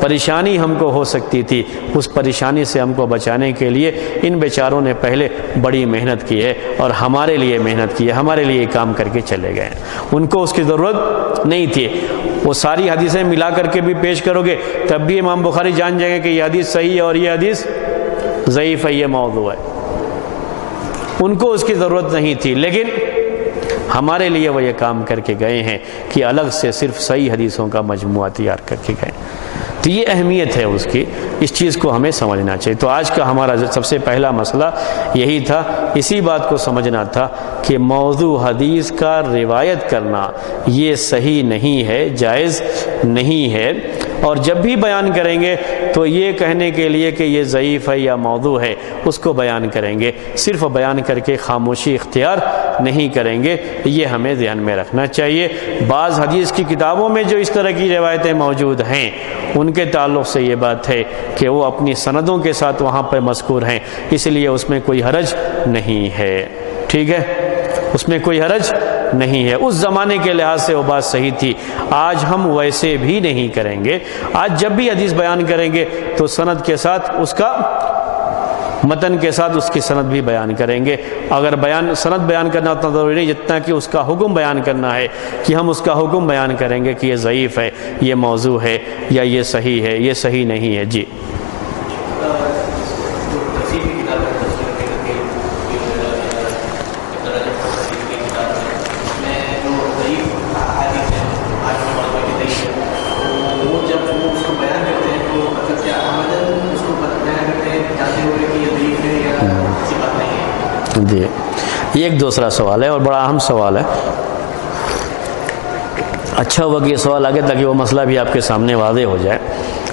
پریشانی ہم کو ہو سکتی تھی اس پریشانی سے ہم کو بچانے کے لیے ان بیچاروں نے پہلے بڑی محنت کی ہے اور ہمارے لیے محنت کی ہے، ہمارے لیے کام کر کے چلے گئے۔ ان کو اس کی ضرورت نہیں تھی۔ وہ ساری حدیثیں ملا کر کے بھی پیش کرو گے تب بھی امام بخاری جان جائیں گے کہ یہ حدیث صحیح ہے اور یہ حدیث ضعیف ہے، یہ موضوع ہے۔ ان کو اس کی ضرورت نہیں تھی، لیکن ہمارے لیے وہ یہ کام کر کے گئے ہیں کہ الگ سے صرف صحیح حدیثوں کا مجموعہ تیار کر کے گئے۔ تو یہ اہمیت ہے اس کی، اس چیز کو ہمیں سمجھنا چاہیے۔ تو آج کا ہمارا سب سے پہلا مسئلہ یہی تھا، اسی بات کو سمجھنا تھا کہ موضوع حدیث کا روایت کرنا یہ صحیح نہیں ہے، جائز نہیں ہے، اور جب بھی بیان کریں گے تو یہ کہنے کے لیے کہ یہ ضعیف ہے یا موضوع ہے اس کو بیان کریں گے، صرف بیان کر کے خاموشی اختیار نہیں کریں گے، یہ ہمیں ذہن میں رکھنا چاہیے۔ بعض حدیث کی کتابوں میں جو اس طرح کی روایتیں موجود ہیں ان کے تعلق سے یہ بات ہے کہ وہ اپنی سندوں کے ساتھ وہاں پہ مذکور ہیں، اس لیے اس میں کوئی حرج نہیں ہے، ٹھیک ہے، اس میں کوئی حرج نہیں ہے۔ اس زمانے کے لحاظ سے وہ بات صحیح تھی، آج ہم ویسے بھی نہیں کریں گے۔ آج جب بھی حدیث بیان کریں گے تو سند کے ساتھ اس کا متن کے ساتھ اس کی سند بھی بیان کریں گے۔ اگر سند بیان کرنا اتنا ضروری نہیں جتنا کہ اس کا حکم بیان کرنا ہے، کہ ہم اس کا حکم بیان کریں گے کہ یہ ضعیف ہے، یہ موضوع ہے، یا یہ صحیح ہے، یہ صحیح نہیں ہے۔ جی جی، یہ ایک دوسرا سوال ہے اور بڑا اہم سوال ہے۔ اچھا ہوا کہ یہ سوال آگے تاکہ وہ مسئلہ بھی آپ کے سامنے واضح ہو جائے،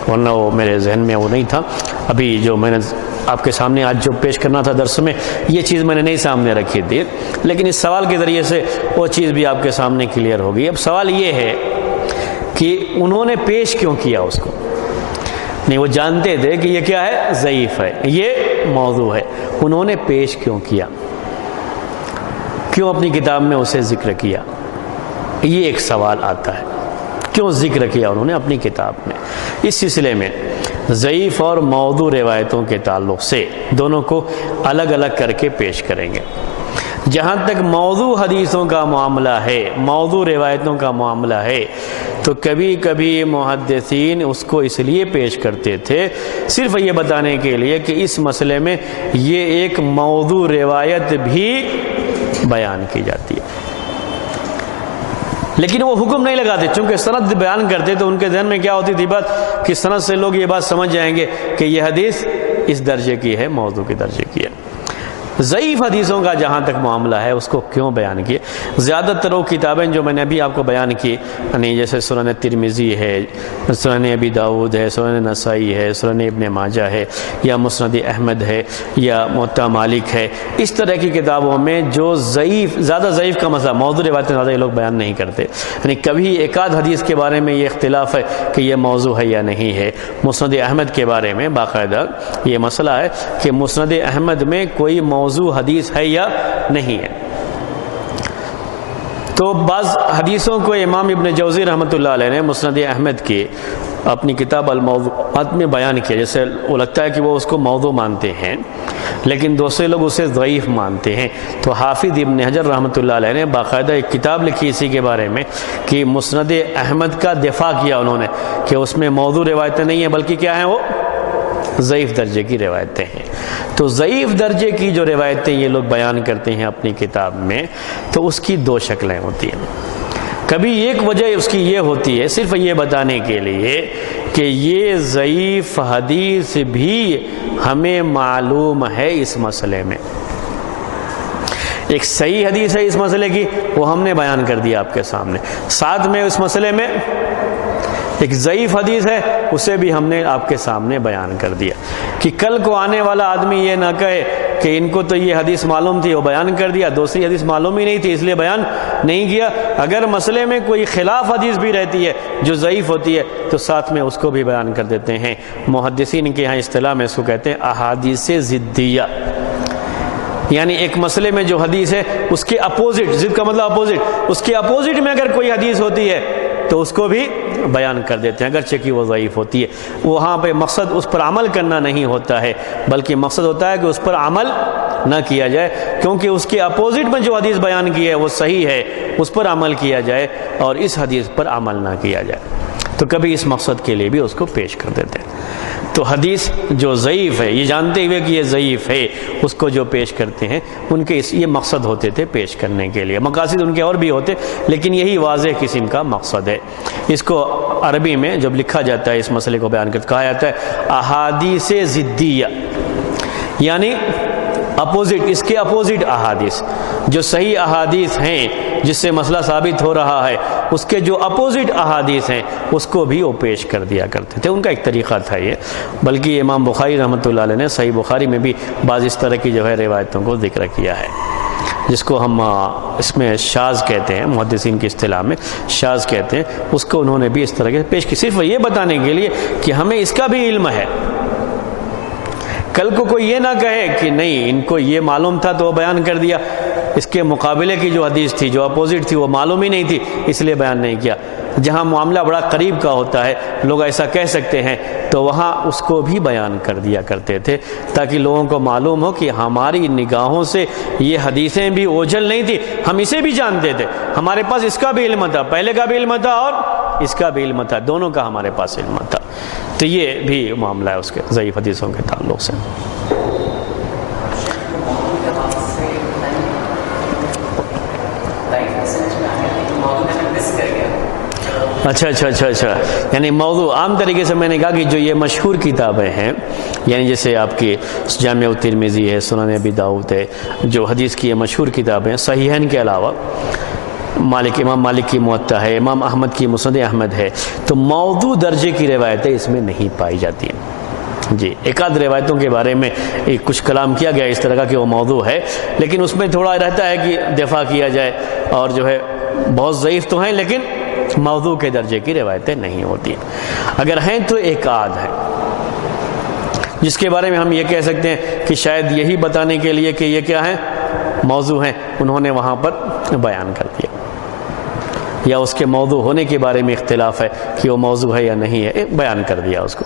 ورنہ وہ میرے ذہن میں وہ نہیں تھا۔ ابھی جو میں نے آپ کے سامنے آج جو پیش کرنا تھا درس میں، یہ چیز میں نے نہیں سامنے رکھی تھی، لیکن اس سوال کے ذریعے سے وہ چیز بھی آپ کے سامنے کلیئر ہوگی۔ اب سوال یہ ہے کہ انہوں نے پیش کیوں کیا اس کو؟ نہیں، وہ جانتے تھے کہ یہ کیا ہے؟ ضعیف ہے، یہ موضوع ہے، انہوں نے پیش کیوں کیا؟ کیوں اپنی کتاب میں اسے ذکر کیا؟ یہ ایک سوال آتا ہے، کیوں ذکر کیا انہوں نے اپنی کتاب میں؟ اس سلسلے میں ضعیف اور موضوع روایتوں کے تعلق سے دونوں کو الگ الگ کر کے پیش کریں گے۔ جہاں تک موضوع حدیثوں کا معاملہ ہے، موضوع روایتوں کا معاملہ ہے، تو کبھی کبھی محدثین اس کو اس لیے پیش کرتے تھے صرف یہ بتانے کے لیے کہ اس مسئلے میں یہ ایک موضوع روایت بھی بیان کی جاتی ہے، لیکن وہ حکم نہیں لگاتے۔ چونکہ سند بیان کرتے تو ان کے ذہن میں کیا ہوتی تھی بات کہ سند سے لوگ یہ بات سمجھ جائیں گے کہ یہ حدیث اس درجے کی ہے، موضوع کے درجے کی ہے۔ ضعیف حدیثوں کا جہاں تک معاملہ ہے اس کو کیوں بیان کیے؟ زیادہ تر وہ کتابیں جو میں نے ابھی آپ کو بیان کی، یعنی جیسے سنن ترمذی ہے، سنن ابی داؤد ہے، سنن نسائی ہے، سنن ابن ماجہ ہے، یا مسند احمد ہے، یا موطا مالک ہے، اس طرح کی کتابوں میں جو ضعیف، زیادہ ضعیف کا مسئلہ، موضوع روایتیں زیادہ یہ لوگ بیان نہیں کرتے، یعنی کبھی ایک آدھ حدیث کے بارے میں یہ اختلاف ہے کہ یہ موضوع ہے یا نہیں ہے۔ مسند احمد کے بارے میں باقاعدہ یہ مسئلہ ہے کہ مسند احمد میں کوئی موضوع حدیث ہے یا نہیں ہے۔ تو بعض حدیثوں کو امام ابن جوزی رحمۃ اللہ علیہ نے مسند احمد کی اپنی کتاب الموضوعات میں بیان کیا، جیسے وہ لگتا ہے کہ وہ اس کو موضوع مانتے ہیں لیکن دوسرے لوگ اسے ضعیف مانتے ہیں۔ تو حافظ ابن حجر رحمۃ اللہ علیہ نے باقاعدہ ایک کتاب لکھی اسی کے بارے میں کہ مسند احمد کا دفاع کیا انہوں نے کہ اس میں موضوع روایتیں نہیں ہیں بلکہ کیا ہیں، وہ ضعیف درجے کی روایتیں ہیں۔ تو ضعیف درجے کی جو روایتیں یہ لوگ بیان کرتے ہیں اپنی کتاب میں، تو اس کی دو شکلیں ہوتی ہیں۔ کبھی ایک وجہ اس کی یہ ہوتی ہے صرف یہ بتانے کے لیے کہ یہ ضعیف حدیث بھی ہمیں معلوم ہے اس مسئلے میں، ایک صحیح حدیث ہے اس مسئلے کی، وہ ہم نے بیان کر دیا آپ کے سامنے، ساتھ میں اس مسئلے میں ایک ضعیف حدیث ہے، اسے بھی ہم نے آپ کے سامنے بیان کر دیا، کہ کل کو آنے والا آدمی یہ نہ کہے کہ ان کو تو یہ حدیث معلوم تھی وہ بیان کر دیا، دوسری حدیث معلوم ہی نہیں تھی اس لیے بیان نہیں کیا۔ اگر مسئلے میں کوئی خلاف حدیث بھی رہتی ہے جو ضعیف ہوتی ہے تو ساتھ میں اس کو بھی بیان کر دیتے ہیں۔ محدثین کے ہاں اصطلاح میں اس کو کہتے ہیں احادیث ضدیہ، یعنی ایک مسئلے میں جو حدیث ہے اس کے اپوزٹ، ضد کا مطلب اپوزٹ، اس کے اپوزٹ میں اگر کوئی حدیث ہوتی ہے تو اس کو بھی بیان کر دیتے ہیں، اگرچہ کہ وہ ضعیف ہوتی ہے۔ وہاں پہ مقصد اس پر عمل کرنا نہیں ہوتا ہے، بلکہ مقصد ہوتا ہے کہ اس پر عمل نہ کیا جائے، کیونکہ اس کے اپوزٹ میں جو حدیث بیان کی ہے وہ صحیح ہے، اس پر عمل کیا جائے اور اس حدیث پر عمل نہ کیا جائے، تو کبھی اس مقصد کے لیے بھی اس کو پیش کر دیتے ہیں۔ تو حدیث جو ضعیف ہے، یہ جانتے ہوئے کہ یہ ضعیف ہے، اس کو جو پیش کرتے ہیں ان کے یہ مقصد ہوتے تھے پیش کرنے کے لیے، مقاصد ان کے اور بھی ہوتے لیکن یہی واضح قسم کا مقصد ہے۔ اس کو عربی میں جب لکھا جاتا ہے اس مسئلے کو بیان کرتے کہا جاتا ہے احادیث ضدیہ، یعنی اپوزٹ، اس کے اپوزٹ احادیث، جو صحیح احادیث ہیں جس سے مسئلہ ثابت ہو رہا ہے اس کے جو اپوزٹ احادیث ہیں اس کو بھی وہ پیش کر دیا کرتے تھے، ان کا ایک طریقہ تھا یہ۔ بلکہ امام بخاری رحمۃ اللہ علیہ نے صحیح بخاری میں بھی بعض اس طرح کی جو ہے روایتوں کو ذکر کیا ہے، جس کو ہم اس میں شاذ کہتے ہیں، محدثین کی اصطلاح میں شاذ کہتے ہیں، اس کو انہوں نے بھی اس طرح کے پیش کی، صرف یہ بتانے کے لیے کہ ہمیں اس کا بھی علم ہے، کل کو کوئی یہ نہ کہے کہ نہیں ان کو یہ معلوم تھا تو وہ بیان کر دیا، اس کے مقابلے کی جو حدیث تھی جو اپوزٹ تھی وہ معلوم ہی نہیں تھی اس لیے بیان نہیں کیا۔ جہاں معاملہ بڑا قریب کا ہوتا ہے لوگ ایسا کہہ سکتے ہیں تو وہاں اس کو بھی بیان کر دیا کرتے تھے، تاکہ لوگوں کو معلوم ہو کہ ہماری نگاہوں سے یہ حدیثیں بھی اوجھل نہیں تھی، ہم اسے بھی جانتے تھے، ہمارے پاس اس کا بھی علم تھا، پہلے کا بھی علم تھا اور اس کا بھی علم تھا، دونوں کا ہمارے پاس علم تھا۔ تو یہ بھی معاملہ ہے اس کے ضعیف حدیثوں کے تعلق سے۔ اچھا، یعنی موضوع عام طریقے سے میں نے کہا کہ جو یہ مشہور کتابیں ہیں، یعنی جیسے آپ کی جامع الترمذی ہے، سنن ابی داؤد ہے، جو حدیث کی یہ مشہور کتابیں ہیں، صحیحین کے علاوہ امام مالک کی موطا ہے، امام احمد کی مسند احمد ہے، تو موضوع درجے کی روایتیں اس میں نہیں پائی جاتی ہیں۔ جی، ایک آدھ روایتوں کے بارے میں کچھ کلام کیا گیا اس طرح کا کہ وہ موضوع ہے، لیکن اس میں تھوڑا رہتا ہے کہ دفاع کیا جائے، اور جو ہے بہت ضعیف تو ہیں لیکن موضوع کے درجے کی روایتیں نہیں ہوتی ہیں، اگر ہیں تو ایک آدھ ہے جس کے بارے میں ہم یہ کہہ سکتے ہیں کہ شاید یہی بتانے کے لیے کہ یہ کیا ہے، موضوع ہیں، انہوں نے وہاں پر بیان کر دیا، یا اس کے موضوع ہونے کے بارے میں اختلاف ہے کہ وہ موضوع ہے یا نہیں ہے، بیان کر دیا اس کو۔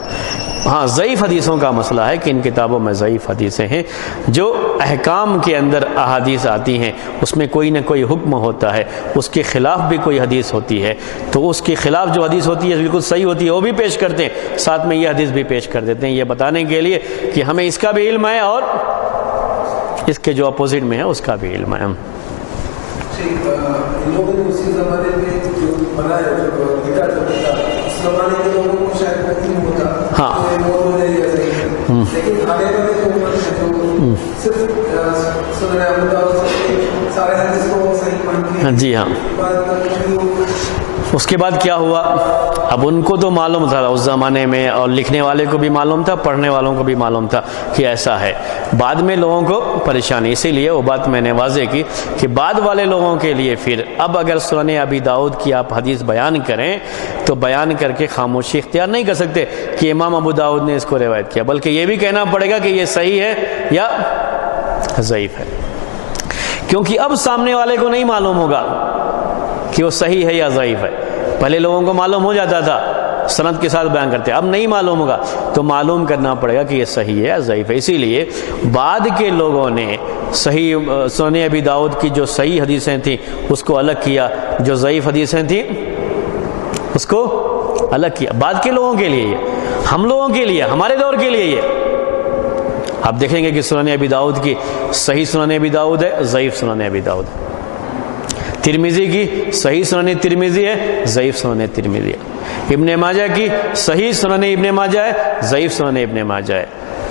ہاں، ضعیف حدیثوں کا مسئلہ ہے کہ ان کتابوں میں ضعیف حدیثیں ہیں، جو احکام کے اندر احادیث آتی ہیں اس میں کوئی نہ کوئی حکم ہوتا ہے، اس کے خلاف بھی کوئی حدیث ہوتی ہے، تو اس کے خلاف جو حدیث ہوتی ہے بالکل صحیح ہوتی ہے وہ بھی پیش کرتے ہیں، ساتھ میں یہ حدیث بھی پیش کر دیتے ہیں، یہ بتانے کے لیے کہ ہمیں اس کا بھی علم ہے اور اس کے جو اپوزٹ میں ہے اس کا بھی علم ہے۔ ہاں جی ہاں، اس کے بعد کیا ہوا، اب ان کو تو معلوم تھا اس زمانے میں، اور لکھنے والے کو بھی معلوم تھا، پڑھنے والوں کو بھی معلوم تھا کہ ایسا ہے، بعد میں لوگوں کو پریشانی، اسی لیے وہ بات میں نے واضح کی کہ بعد والے لوگوں کے لیے پھر اب اگر سنن ابی داؤد کی آپ حدیث بیان کریں تو بیان کر کے خاموشی اختیار نہیں کر سکتے کہ امام ابو داؤد نے اس کو روایت کیا، بلکہ یہ بھی کہنا پڑے گا کہ یہ صحیح ہے یا ضعیف ہے، کیونکہ اب سامنے والے کو نہیں معلوم ہوگا کہ وہ صحیح ہے یا ضعیف ہے، پہلے لوگوں کو معلوم ہو جاتا تھا، سند کے ساتھ بیان کرتے، اب نہیں معلوم ہوگا تو معلوم کرنا پڑے گا کہ یہ صحیح ہے یا ضعیف ہے، اسی لیے بعد کے لوگوں نے صحیح سنن ابی داؤد کی جو صحیح حدیثیں تھیں اس کو الگ کیا، جو ضعیف حدیثیں تھیں اس کو الگ کیا، بعد کے لوگوں کے لیے یہ، ہم لوگوں کے لیے، ہمارے دور کے لیے یہ۔ آپ دیکھیں گے کہ سنن ابی داؤد کی صحیح سنن ابی داؤد ہے، ضعیف سنن ابی داؤد ہے، ترمذی کی صحیح سنن ترمذی ہے، ضعیف سنن ترمذی ہے، ابن ماجہ کی صحیح سنن ابن ماجہ ہے، ضعیف سنن ابن ماجہ ہے،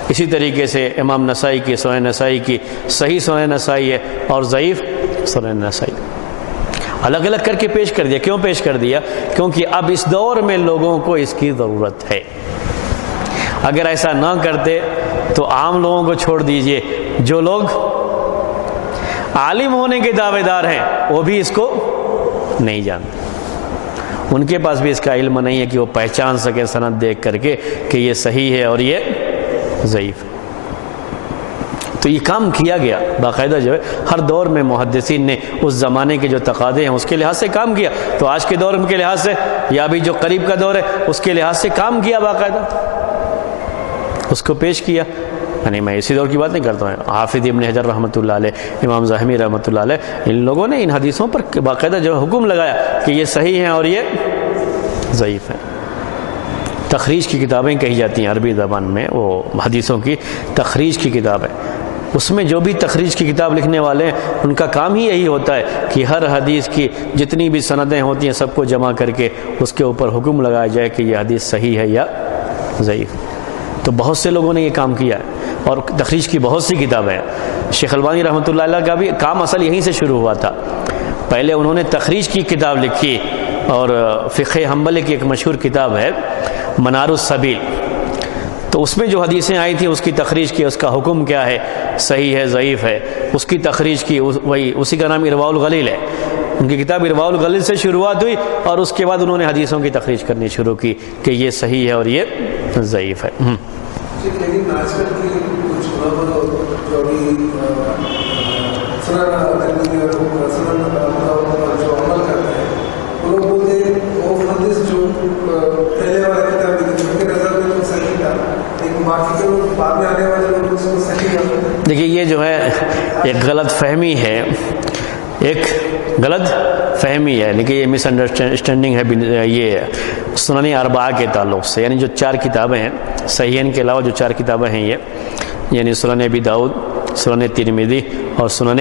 اسی طریقے سے امام نسائی کی سنن نسائی کی صحیح سنن نسائی ہے اور ضعیف سنن نسائی، الگ الگ کر کے پیش کر دیا۔ کیوں پیش کر دیا؟ کیونکہ اب اس دور میں لوگوں کو اس کی ضرورت ہے۔ اگر ایسا نہ کرتے تو عام لوگوں کو چھوڑ دیجئے، جو لوگ عالم ہونے کے دعوے دار ہیں وہ بھی اس کو نہیں جانتے، ان کے پاس بھی اس کا علم نہیں ہے کہ وہ پہچان سکے سند دیکھ کر کے کہ یہ صحیح ہے اور یہ ضعیف ہے۔ تو یہ کام کیا گیا باقاعدہ، جو ہے ہر دور میں محدثین نے اس زمانے کے جو تقاضے ہیں اس کے لحاظ سے کام کیا، تو آج کے دور کے لحاظ سے یا ابھی جو قریب کا دور ہے اس کے لحاظ سے کام کیا، باقاعدہ اس کو پیش کیا۔ یعنی میں اسی دور کی بات نہیں کرتا ہوں، حافظ ابن حجر رحمۃ اللہ علیہ، امام ظاہمی رحمۃ اللہ علیہ، ان لوگوں نے ان حدیثوں پر باقاعدہ جو حکم لگایا کہ یہ صحیح ہیں اور یہ ضعیف ہیں۔ تخریج کی کتابیں کہی جاتی ہیں عربی زبان میں، وہ حدیثوں کی تخریج کی کتاب ہے۔ اس میں جو بھی تخریج کی کتاب لکھنے والے ہیں ان کا کام ہی یہی ہوتا ہے کہ ہر حدیث کی جتنی بھی سندیں ہوتی ہیں سب کو جمع کر کے اس کے اوپر حکم لگایا جائے کہ یہ حدیث صحیح ہے یا ضعیف۔ تو بہت سے لوگوں نے یہ کام کیا ہے اور تخریج کی بہت سی کتابیں ہیں۔ شیخ البانی رحمۃ اللہ علیہ کا بھی کام اصل یہیں سے شروع ہوا تھا۔ پہلے انہوں نے تخریج کی کتاب لکھی، اور فقہ حنبلی کی ایک مشہور کتاب ہے منار السبیل، تو اس میں جو حدیثیں آئی تھیں اس کی تخریج کی، اس کا حکم کیا ہے، صحیح ہے ضعیف ہے، اس کی تخریج کی، وہی اسی کا نام ارواء الغلیل ہے۔ ان کی کتاب ارواء الغلیل سے شروعات ہوئی اور اس کے بعد انہوں نے حدیثوں کی تخریج کرنی شروع کی کہ یہ صحیح ہے اور یہ ضعیف ہے۔ لیکن آج کل کی کچھ جو ابھی جو عمل کرتے ہیں وہ لوگ بولتے ہیں وہ حدیث جو پہلے والا کتاب ان کے نظر میں تو صحیح تھا، لیکن باقی جو بعد میں آنے والے لوگ اس کو صحیح کرتے ہیں۔ دیکھیے یہ جو ہے ایک غلط فہمی ہے، ایک غلط فہمی ہے، لیکن یہ مس انڈرسٹینڈنگ ہے یہ سنن اربعہ کے تعلق سے، یعنی جو 4 کتابیں ہیں صحیحین کے علاوہ جو 4 کتابیں ہیں یہ، یعنی سنن ابی داؤد، سنن ترمذی اور سنن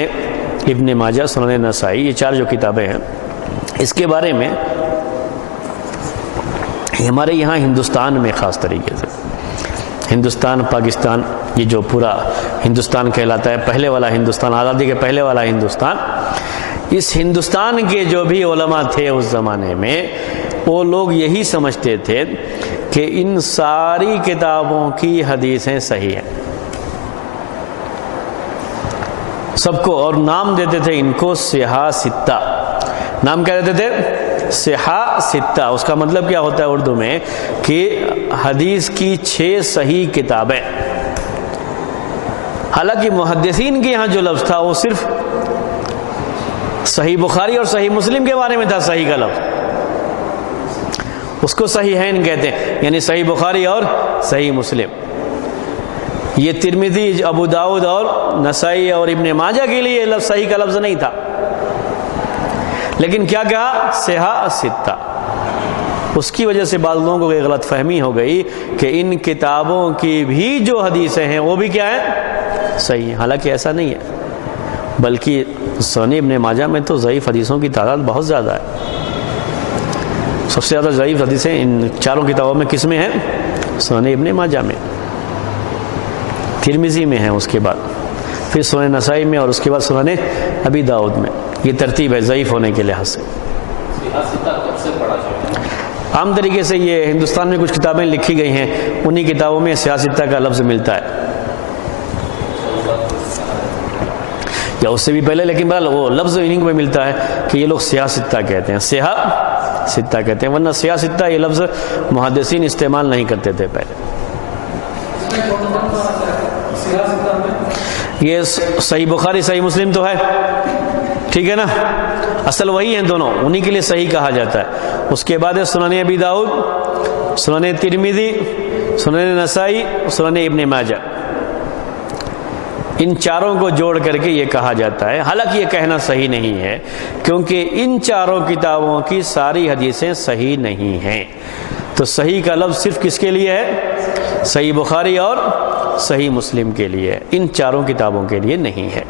ابن ماجہ، سنن نسائی، یہ 4 جو کتابیں ہیں، اس کے بارے میں ہمارے یہاں ہندوستان میں خاص طریقے سے، ہندوستان پاکستان یہ جو پورا ہندوستان کہلاتا ہے، پہلے والا ہندوستان، آزادی کے پہلے والا ہندوستان، اس ہندوستان کے جو بھی علماء تھے اس زمانے میں وہ لوگ یہی سمجھتے تھے کہ ان ساری کتابوں کی حدیثیں صحیح ہیں، سب کو، اور نام دیتے تھے ان کو صحاح ستہ۔ نام کیا دیتے تھے؟ صحاح ستہ۔ اس کا مطلب کیا ہوتا ہے اردو میں کہ حدیث کی 6 صحیح کتابیں۔ حالانکہ محدثین کے یہاں جو لفظ تھا وہ صرف صحیح بخاری اور صحیح مسلم کے بارے میں تھا، صحیح کا لفظ، اس کو صحیحین کہتے ہیں، یعنی صحیح بخاری اور صحیح مسلم۔ یہ ترمذی، ابو داؤد اور نسائی اور ابن ماجہ کے لیے لفظ صحیح کا لفظ نہیں تھا، لیکن کیا کہا؟ صحاح ستہ۔ اس کی وجہ سے بعض لوگوں کو یہ غلط فہمی ہو گئی کہ ان کتابوں کی بھی جو حدیثیں ہیں وہ بھی کیا ہیں؟ صحیح ہیں، حالانکہ ایسا نہیں ہے، بلکہ سنن ابن ماجہ میں تو ضعیف حدیثوں کی تعداد بہت زیادہ ہے۔ سب سے زیادہ ضعیف حدیثیں ان 4 کتابوں میں کس میں ہیں؟ سنن ابن ماجہ میں، ترمذی میں ہیں، اس کے بعد پھر سنن نسائی میں، اور اس کے بعد سنن ابی داؤد میں۔ یہ ترتیب ہے ضعیف ہونے کے لحاظ سے۔ عام طریقے سے یہ ہندوستان میں کچھ کتابیں لکھی گئی ہیں، انہی کتابوں میں سیاستہ کا لفظ ملتا ہے، یا اس سے بھی پہلے، لیکن بہرحال وہ لفظ انہیں کو ملتا ہے کہ یہ لوگ سیاستہ کہتے ہیں، سیاستہ کہتے ہیں، ورنہ سیاستہ یہ لفظ محدثین استعمال نہیں کرتے تھے پہلے۔ یہ صحیح بخاری صحیح مسلم تو ہے، ٹھیک ہے نا، اصل وہی ہیں دونوں، انہی کے لیے صحیح کہا جاتا ہے۔ اس کے بعد ہے سنن ابی داؤد، سنن ترمذی، سنن نسائی، سنن ابن ماجہ۔ ان 4 کو جوڑ کر کے یہ کہا جاتا ہے، حالانکہ یہ کہنا صحیح نہیں ہے، کیونکہ ان 4 کتابوں کی ساری حدیثیں صحیح نہیں ہیں۔ تو صحیح کا لفظ صرف کس کے لیے ہے؟ صحیح بخاری اور صحیح مسلم کے لیے، ان 4 کتابوں کے لیے نہیں ہے۔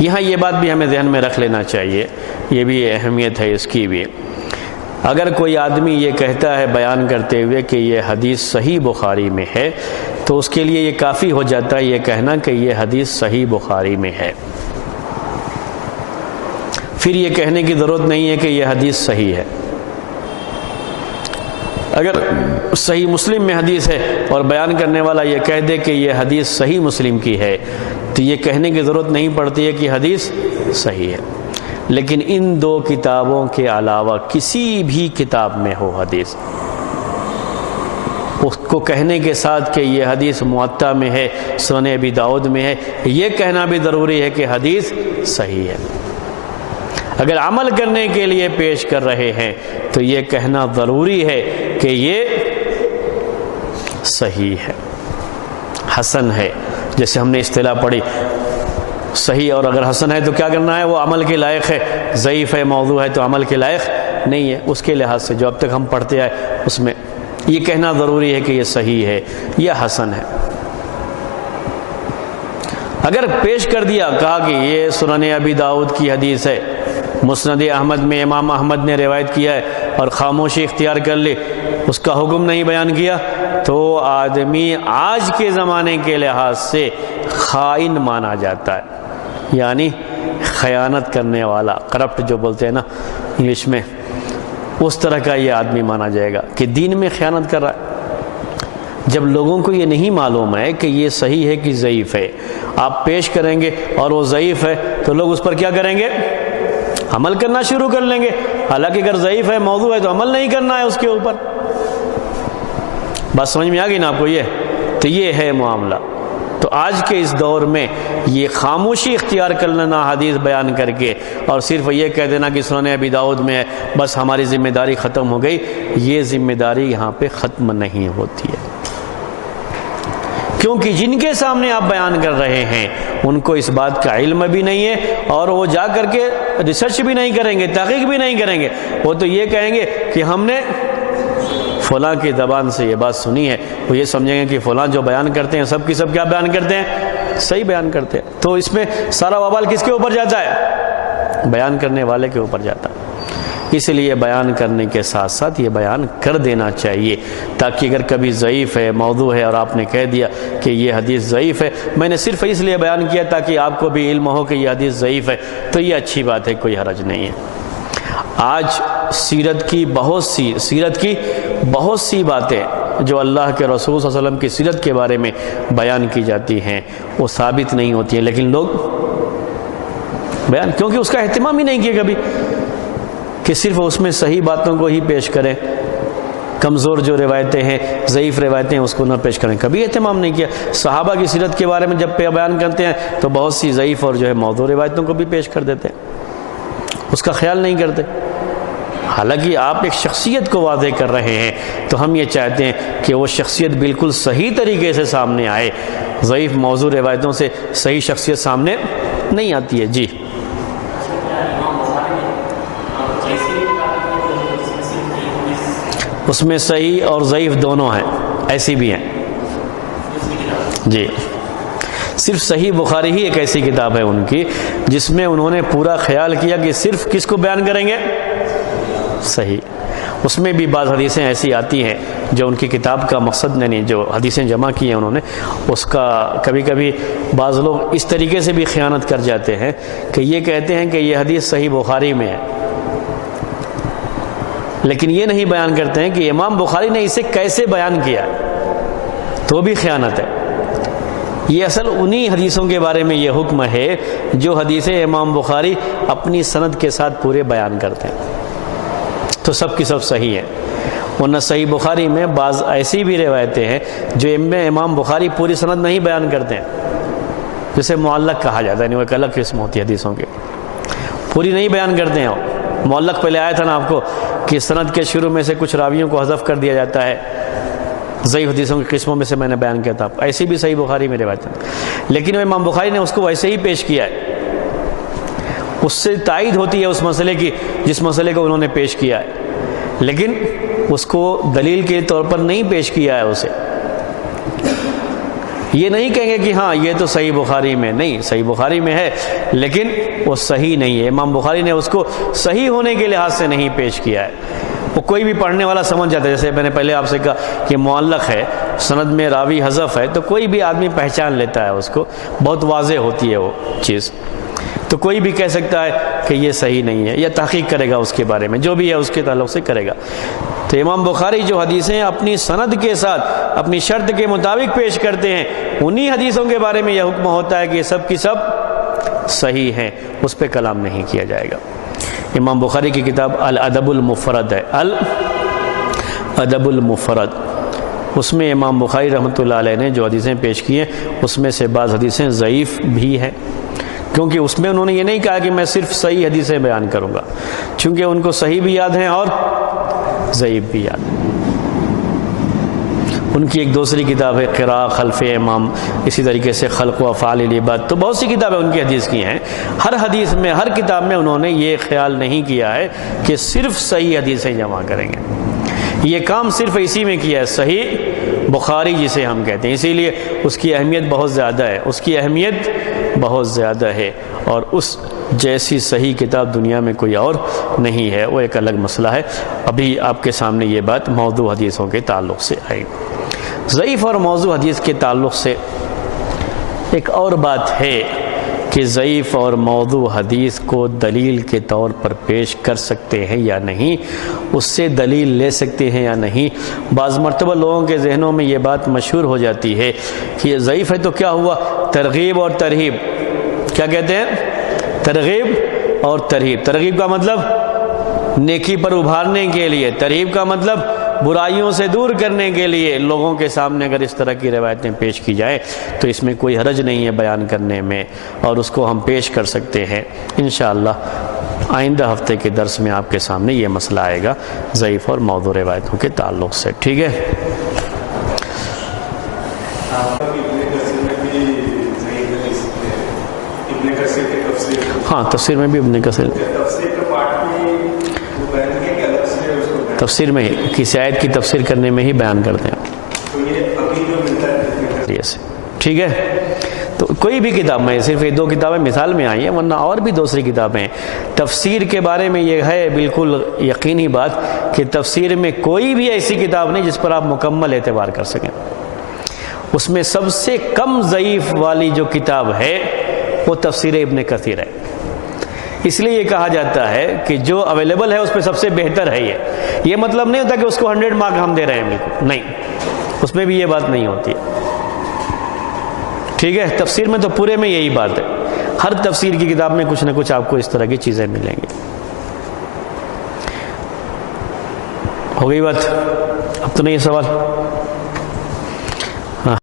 یہاں یہ بات بھی ہمیں ذہن میں رکھ لینا چاہیے، یہ بھی اہمیت ہے اس کی بھی۔ اگر کوئی آدمی یہ کہتا ہے بیان کرتے ہوئے کہ یہ حدیث صحیح بخاری میں ہے، تو اس کے لیے یہ کافی ہو جاتا ہے یہ کہنا کہ یہ حدیث صحیح بخاری میں ہے، پھر یہ کہنے کی ضرورت نہیں ہے کہ یہ حدیث صحیح ہے۔ اگر صحیح مسلم میں حدیث ہے اور بیان کرنے والا یہ کہہ دے کہ یہ حدیث صحیح مسلم کی ہے تو یہ کہنے کی ضرورت نہیں پڑتی ہے کہ حدیث صحیح ہے۔ لیکن ان دو کتابوں کے علاوہ کسی بھی کتاب میں ہو حدیث، اس کو کہنے کے ساتھ کہ یہ حدیث موطا میں ہے، سنن ابی داؤد میں ہے، یہ کہنا بھی ضروری ہے کہ حدیث صحیح ہے۔ اگر عمل کرنے کے لیے پیش کر رہے ہیں تو یہ کہنا ضروری ہے کہ یہ صحیح ہے، حسن ہے۔ جیسے ہم نے اصطلاح پڑھی صحیح، اور اگر حسن ہے تو کیا کرنا ہے؟ وہ عمل کے لائق ہے، ضعیف ہے، موضوع ہے تو عمل کے لائق نہیں ہے۔ اس کے لحاظ سے جو اب تک ہم پڑھتے آئے اس میں یہ کہنا ضروری ہے کہ یہ صحیح ہے یا حسن ہے۔ اگر پیش کر دیا، کہا کہ یہ سنن ابی داؤد کی حدیث ہے، مسند احمد میں امام احمد نے روایت کیا ہے، اور خاموشی اختیار کر لی، اس کا حکم نہیں بیان کیا، تو آدمی آج کے زمانے کے لحاظ سے خائن مانا جاتا ہے، یعنی خیانت کرنے والا، کرپٹ جو بولتے ہیں نا انگلش میں، اس طرح کا یہ آدمی مانا جائے گا کہ دین میں خیانت کر رہا ہے۔ جب لوگوں کو یہ نہیں معلوم ہے کہ یہ صحیح ہے کہ ضعیف ہے، آپ پیش کریں گے اور وہ ضعیف ہے تو لوگ اس پر کیا کریں گے؟ عمل کرنا شروع کر لیں گے۔ حالانکہ اگر ضعیف ہے، موضوع ہے تو عمل نہیں کرنا ہے اس کے اوپر۔ بات سمجھ میں آ گئی نا آپ کو؟ یہ تو یہ ہے معاملہ۔ تو آج کے اس دور میں یہ خاموشی اختیار کر لینا حدیث بیان کر کے، اور صرف یہ کہہ دینا کہ سنن ابی داؤد میں ہے، بس ہماری ذمہ داری ختم ہو گئی، یہ ذمہ داری یہاں پہ ختم نہیں ہوتی ہے، کیونکہ جن کے سامنے آپ بیان کر رہے ہیں ان کو اس بات کا علم بھی نہیں ہے، اور وہ جا کر کے ریسرچ بھی نہیں کریں گے، تحقیق بھی نہیں کریں گے۔ وہ تو یہ کہیں گے کہ ہم نے فلاں کی زبان سے یہ بات سنی ہے، وہ یہ سمجھیں گے کہ فلاں جو بیان کرتے ہیں سب کی سب کیا بیان کرتے ہیں؟ صحیح بیان کرتے ہیں۔ تو اس میں سارا وبال کس کے اوپر جاتا ہے؟ بیان کرنے والے کے اوپر جاتا ہے۔ اس لیے بیان کرنے کے ساتھ ساتھ یہ بیان کر دینا چاہیے، تاکہ اگر کبھی ضعیف ہے، موضوع ہے، اور آپ نے کہہ دیا کہ یہ حدیث ضعیف ہے، میں نے صرف اس لیے بیان کیا تاکہ آپ کو بھی علم ہو کہ یہ حدیث ضعیف ہے، تو یہ اچھی بات ہے، کوئی حرج نہیں ہے۔ آج سیرت کی بہت سی باتیں جو اللہ کے رسول صلی اللہ علیہ وسلم کی سیرت کے بارے میں بیان کی جاتی ہیں وہ ثابت نہیں ہوتی ہیں، لیکن لوگ بیان، کیونکہ اس کا اہتمام ہی نہیں کیا کبھی کہ صرف اس میں صحیح باتوں کو ہی پیش کریں، کمزور جو روایتیں ہیں، ضعیف روایتیں ہیں، اس کو نہ پیش کریں، کبھی اہتمام نہیں کیا۔ صحابہ کی سیرت کے بارے میں جب بیان کرتے ہیں تو بہت سی ضعیف اور جو ہے موضوع روایتوں کو بھی پیش کر دیتے ہیں، اس کا خیال نہیں کرتے۔ حالانکہ آپ ایک شخصیت کو واضح کر رہے ہیں تو ہم یہ چاہتے ہیں کہ وہ شخصیت بالکل صحیح طریقے سے سامنے آئے، ضعیف موضوع روایتوں سے صحیح شخصیت سامنے نہیں آتی ہے۔ جی اس میں صحیح اور ضعیف دونوں ہیں، ایسی بھی ہیں۔ جی صرف صحیح بخاری ہی ایک ایسی کتاب ہے ان کی جس میں انہوں نے پورا خیال کیا کہ صرف کس کو بیان کریں گے؟ صحیح۔ اس میں بھی بعض حدیثیں ایسی آتی ہیں جو ان کی کتاب کا مقصد نہیں، جو حدیثیں جمع کی ہیں انہوں نے، اس کا کبھی کبھی بعض لوگ اس طریقے سے بھی خیانت کر جاتے ہیں کہ یہ کہتے ہیں کہ یہ حدیث صحیح بخاری میں ہے، لیکن یہ نہیں بیان کرتے ہیں کہ امام بخاری نے اسے کیسے بیان کیا، تو بھی خیانت ہے۔ یہ اصل انہی حدیثوں کے بارے میں یہ حکم ہے جو حدیثیں امام بخاری اپنی سند کے ساتھ پورے بیان کرتے ہیں، تو سب کی سب صحیح ہیں۔ ورنہ صحیح بخاری میں بعض ایسی بھی روایتیں ہیں جو امام بخاری پوری سند نہیں بیان کرتے ہیں، جسے معلق کہا جاتا ہے، یعنی وہ ایک الگ قسم ہوتی ہے حدیثوں کی، پوری نہیں بیان کرتے ہیں۔ معلق پہلے آیا تھا نا آپ کو کہ سند کے شروع میں سے کچھ راویوں کو حذف کر دیا جاتا ہے، ضعیف حدیثوں کی قسموں میں سے میں نے بیان کیا تھا، ایسی بھی صحیح بخاری میں روایت ہے، لیکن امام بخاری نے اس کو ویسے ہی پیش کیا ہے، اس سے تائید ہوتی ہے اس مسئلے کی جس مسئلے کو انہوں نے پیش کیا ہے، لیکن اس کو دلیل کے طور پر نہیں پیش کیا ہے اسے۔ یہ نہیں کہیں گے کہ ہاں یہ تو صحیح بخاری میں نہیں، صحیح بخاری میں ہے لیکن وہ صحیح نہیں ہے، امام بخاری نے اس کو صحیح ہونے کے لحاظ سے نہیں پیش کیا ہے۔ وہ کوئی بھی پڑھنے والا سمجھ جاتا ہے، جیسے میں نے پہلے آپ سے کہا کہ معلق ہے، سند میں راوی حذف ہے تو کوئی بھی آدمی پہچان لیتا ہے اس کو، بہت واضح ہوتی ہے وہ چیز، تو کوئی بھی کہہ سکتا ہے کہ یہ صحیح نہیں ہے، یا تحقیق کرے گا اس کے بارے میں، جو بھی ہے اس کے تعلق سے کرے گا۔ تو امام بخاری جو حدیثیں اپنی سند کے ساتھ اپنی شرط کے مطابق پیش کرتے ہیں، انہی حدیثوں کے بارے میں یہ حکم ہوتا ہے کہ یہ سب کی سب صحیح ہیں، اس پہ کلام نہیں کیا جائے گا۔ امام بخاری کی کتاب الادب المفرد ہے، الادب المفرد، اس میں امام بخاری رحمۃ اللہ علیہ نے جو حدیثیں پیش کی ہیں اس میں سے بعض حدیثیں ضعیف بھی ہیں، کیونکہ اس میں انہوں نے یہ نہیں کہا کہ میں صرف صحیح حدیثیں بیان کروں گا، چونکہ ان کو صحیح بھی یاد ہیں اور ضعیف بھی یاد ہیں۔ ان کی ایک دوسری کتاب ہے قراء خلف امام، اسی طریقے سے خلق و افعال العباد، تو بہت سی کتابیں ان کی حدیث کی ہیں۔ ہر حدیث میں، ہر کتاب میں انہوں نے یہ خیال نہیں کیا ہے کہ صرف صحیح حدیثیں جمع کریں گے، یہ کام صرف اسی میں کیا ہے، صحیح بخاری جسے ہم کہتے ہیں، اسی لیے اس کی اہمیت بہت زیادہ ہے، اس کی اہمیت بہت زیادہ ہے، اور اس جیسی صحیح کتاب دنیا میں کوئی اور نہیں ہے، وہ ایک الگ مسئلہ ہے۔ ابھی آپ کے سامنے یہ بات موضوع حدیثوں کے تعلق سے آئی۔ ضعیف اور موضوع حدیث کے تعلق سے ایک اور بات ہے کہ ضعیف اور موضوع حدیث کو دلیل کے طور پر پیش کر سکتے ہیں یا نہیں، اس سے دلیل لے سکتے ہیں یا نہیں۔ بعض مرتبہ لوگوں کے ذہنوں میں یہ بات مشہور ہو جاتی ہے کہ یہ ضعیف ہے تو کیا ہوا، ترغیب اور ترہیب، کیا کہتے ہیں، ترغیب اور ترہیب۔ ترغیب کا مطلب نیکی پر ابھارنے کے لیے، ترہیب کا مطلب برائیوں سے دور کرنے کے لیے۔ لوگوں کے سامنے اگر اس طرح کی روایتیں پیش کی جائیں تو اس میں کوئی حرج نہیں ہے بیان کرنے میں، اور اس کو ہم پیش کر سکتے ہیں۔ انشاءاللہ آئندہ ہفتے کے درس میں آپ کے سامنے یہ مسئلہ آئے گا ضعیف اور موضوع روایتوں کے تعلق سے، ٹھیک ہے؟ ہاں، تفسیر میں بھی ابن کثیر، تفسیر میں ہی کسی آیت کی تفسیر کرنے میں ہی بیان کرتے ہیں، ٹھیک ہے؟ تو کوئی بھی کتاب میں، صرف یہ دو کتابیں مثال میں آئی ہیں، ورنہ اور بھی دوسری کتابیں ہیں۔ تفسیر کے بارے میں یہ ہے بالکل یقینی بات کہ تفسیر میں کوئی بھی ایسی کتاب نہیں جس پر آپ مکمل اعتبار کر سکیں۔ اس میں سب سے کم ضعیف والی جو کتاب ہے وہ تفسیر ابن کثیر ہے، اس لیے یہ کہا جاتا ہے کہ جو اویلیبل ہے اس پہ سب سے بہتر ہے۔ یہ مطلب نہیں ہوتا کہ اس کو 100 مارک ہم دے رہے ہیں، بالکل نہیں، اس میں بھی یہ بات نہیں ہوتی، ٹھیک ہے؟ تفسیر میں تو پورے میں یہی بات ہے، ہر تفسیر کی کتاب میں کچھ نہ کچھ آپ کو اس طرح کی چیزیں ملیں گی۔ ہو گئی بات؟ اب تو نہیں ہے سوال؟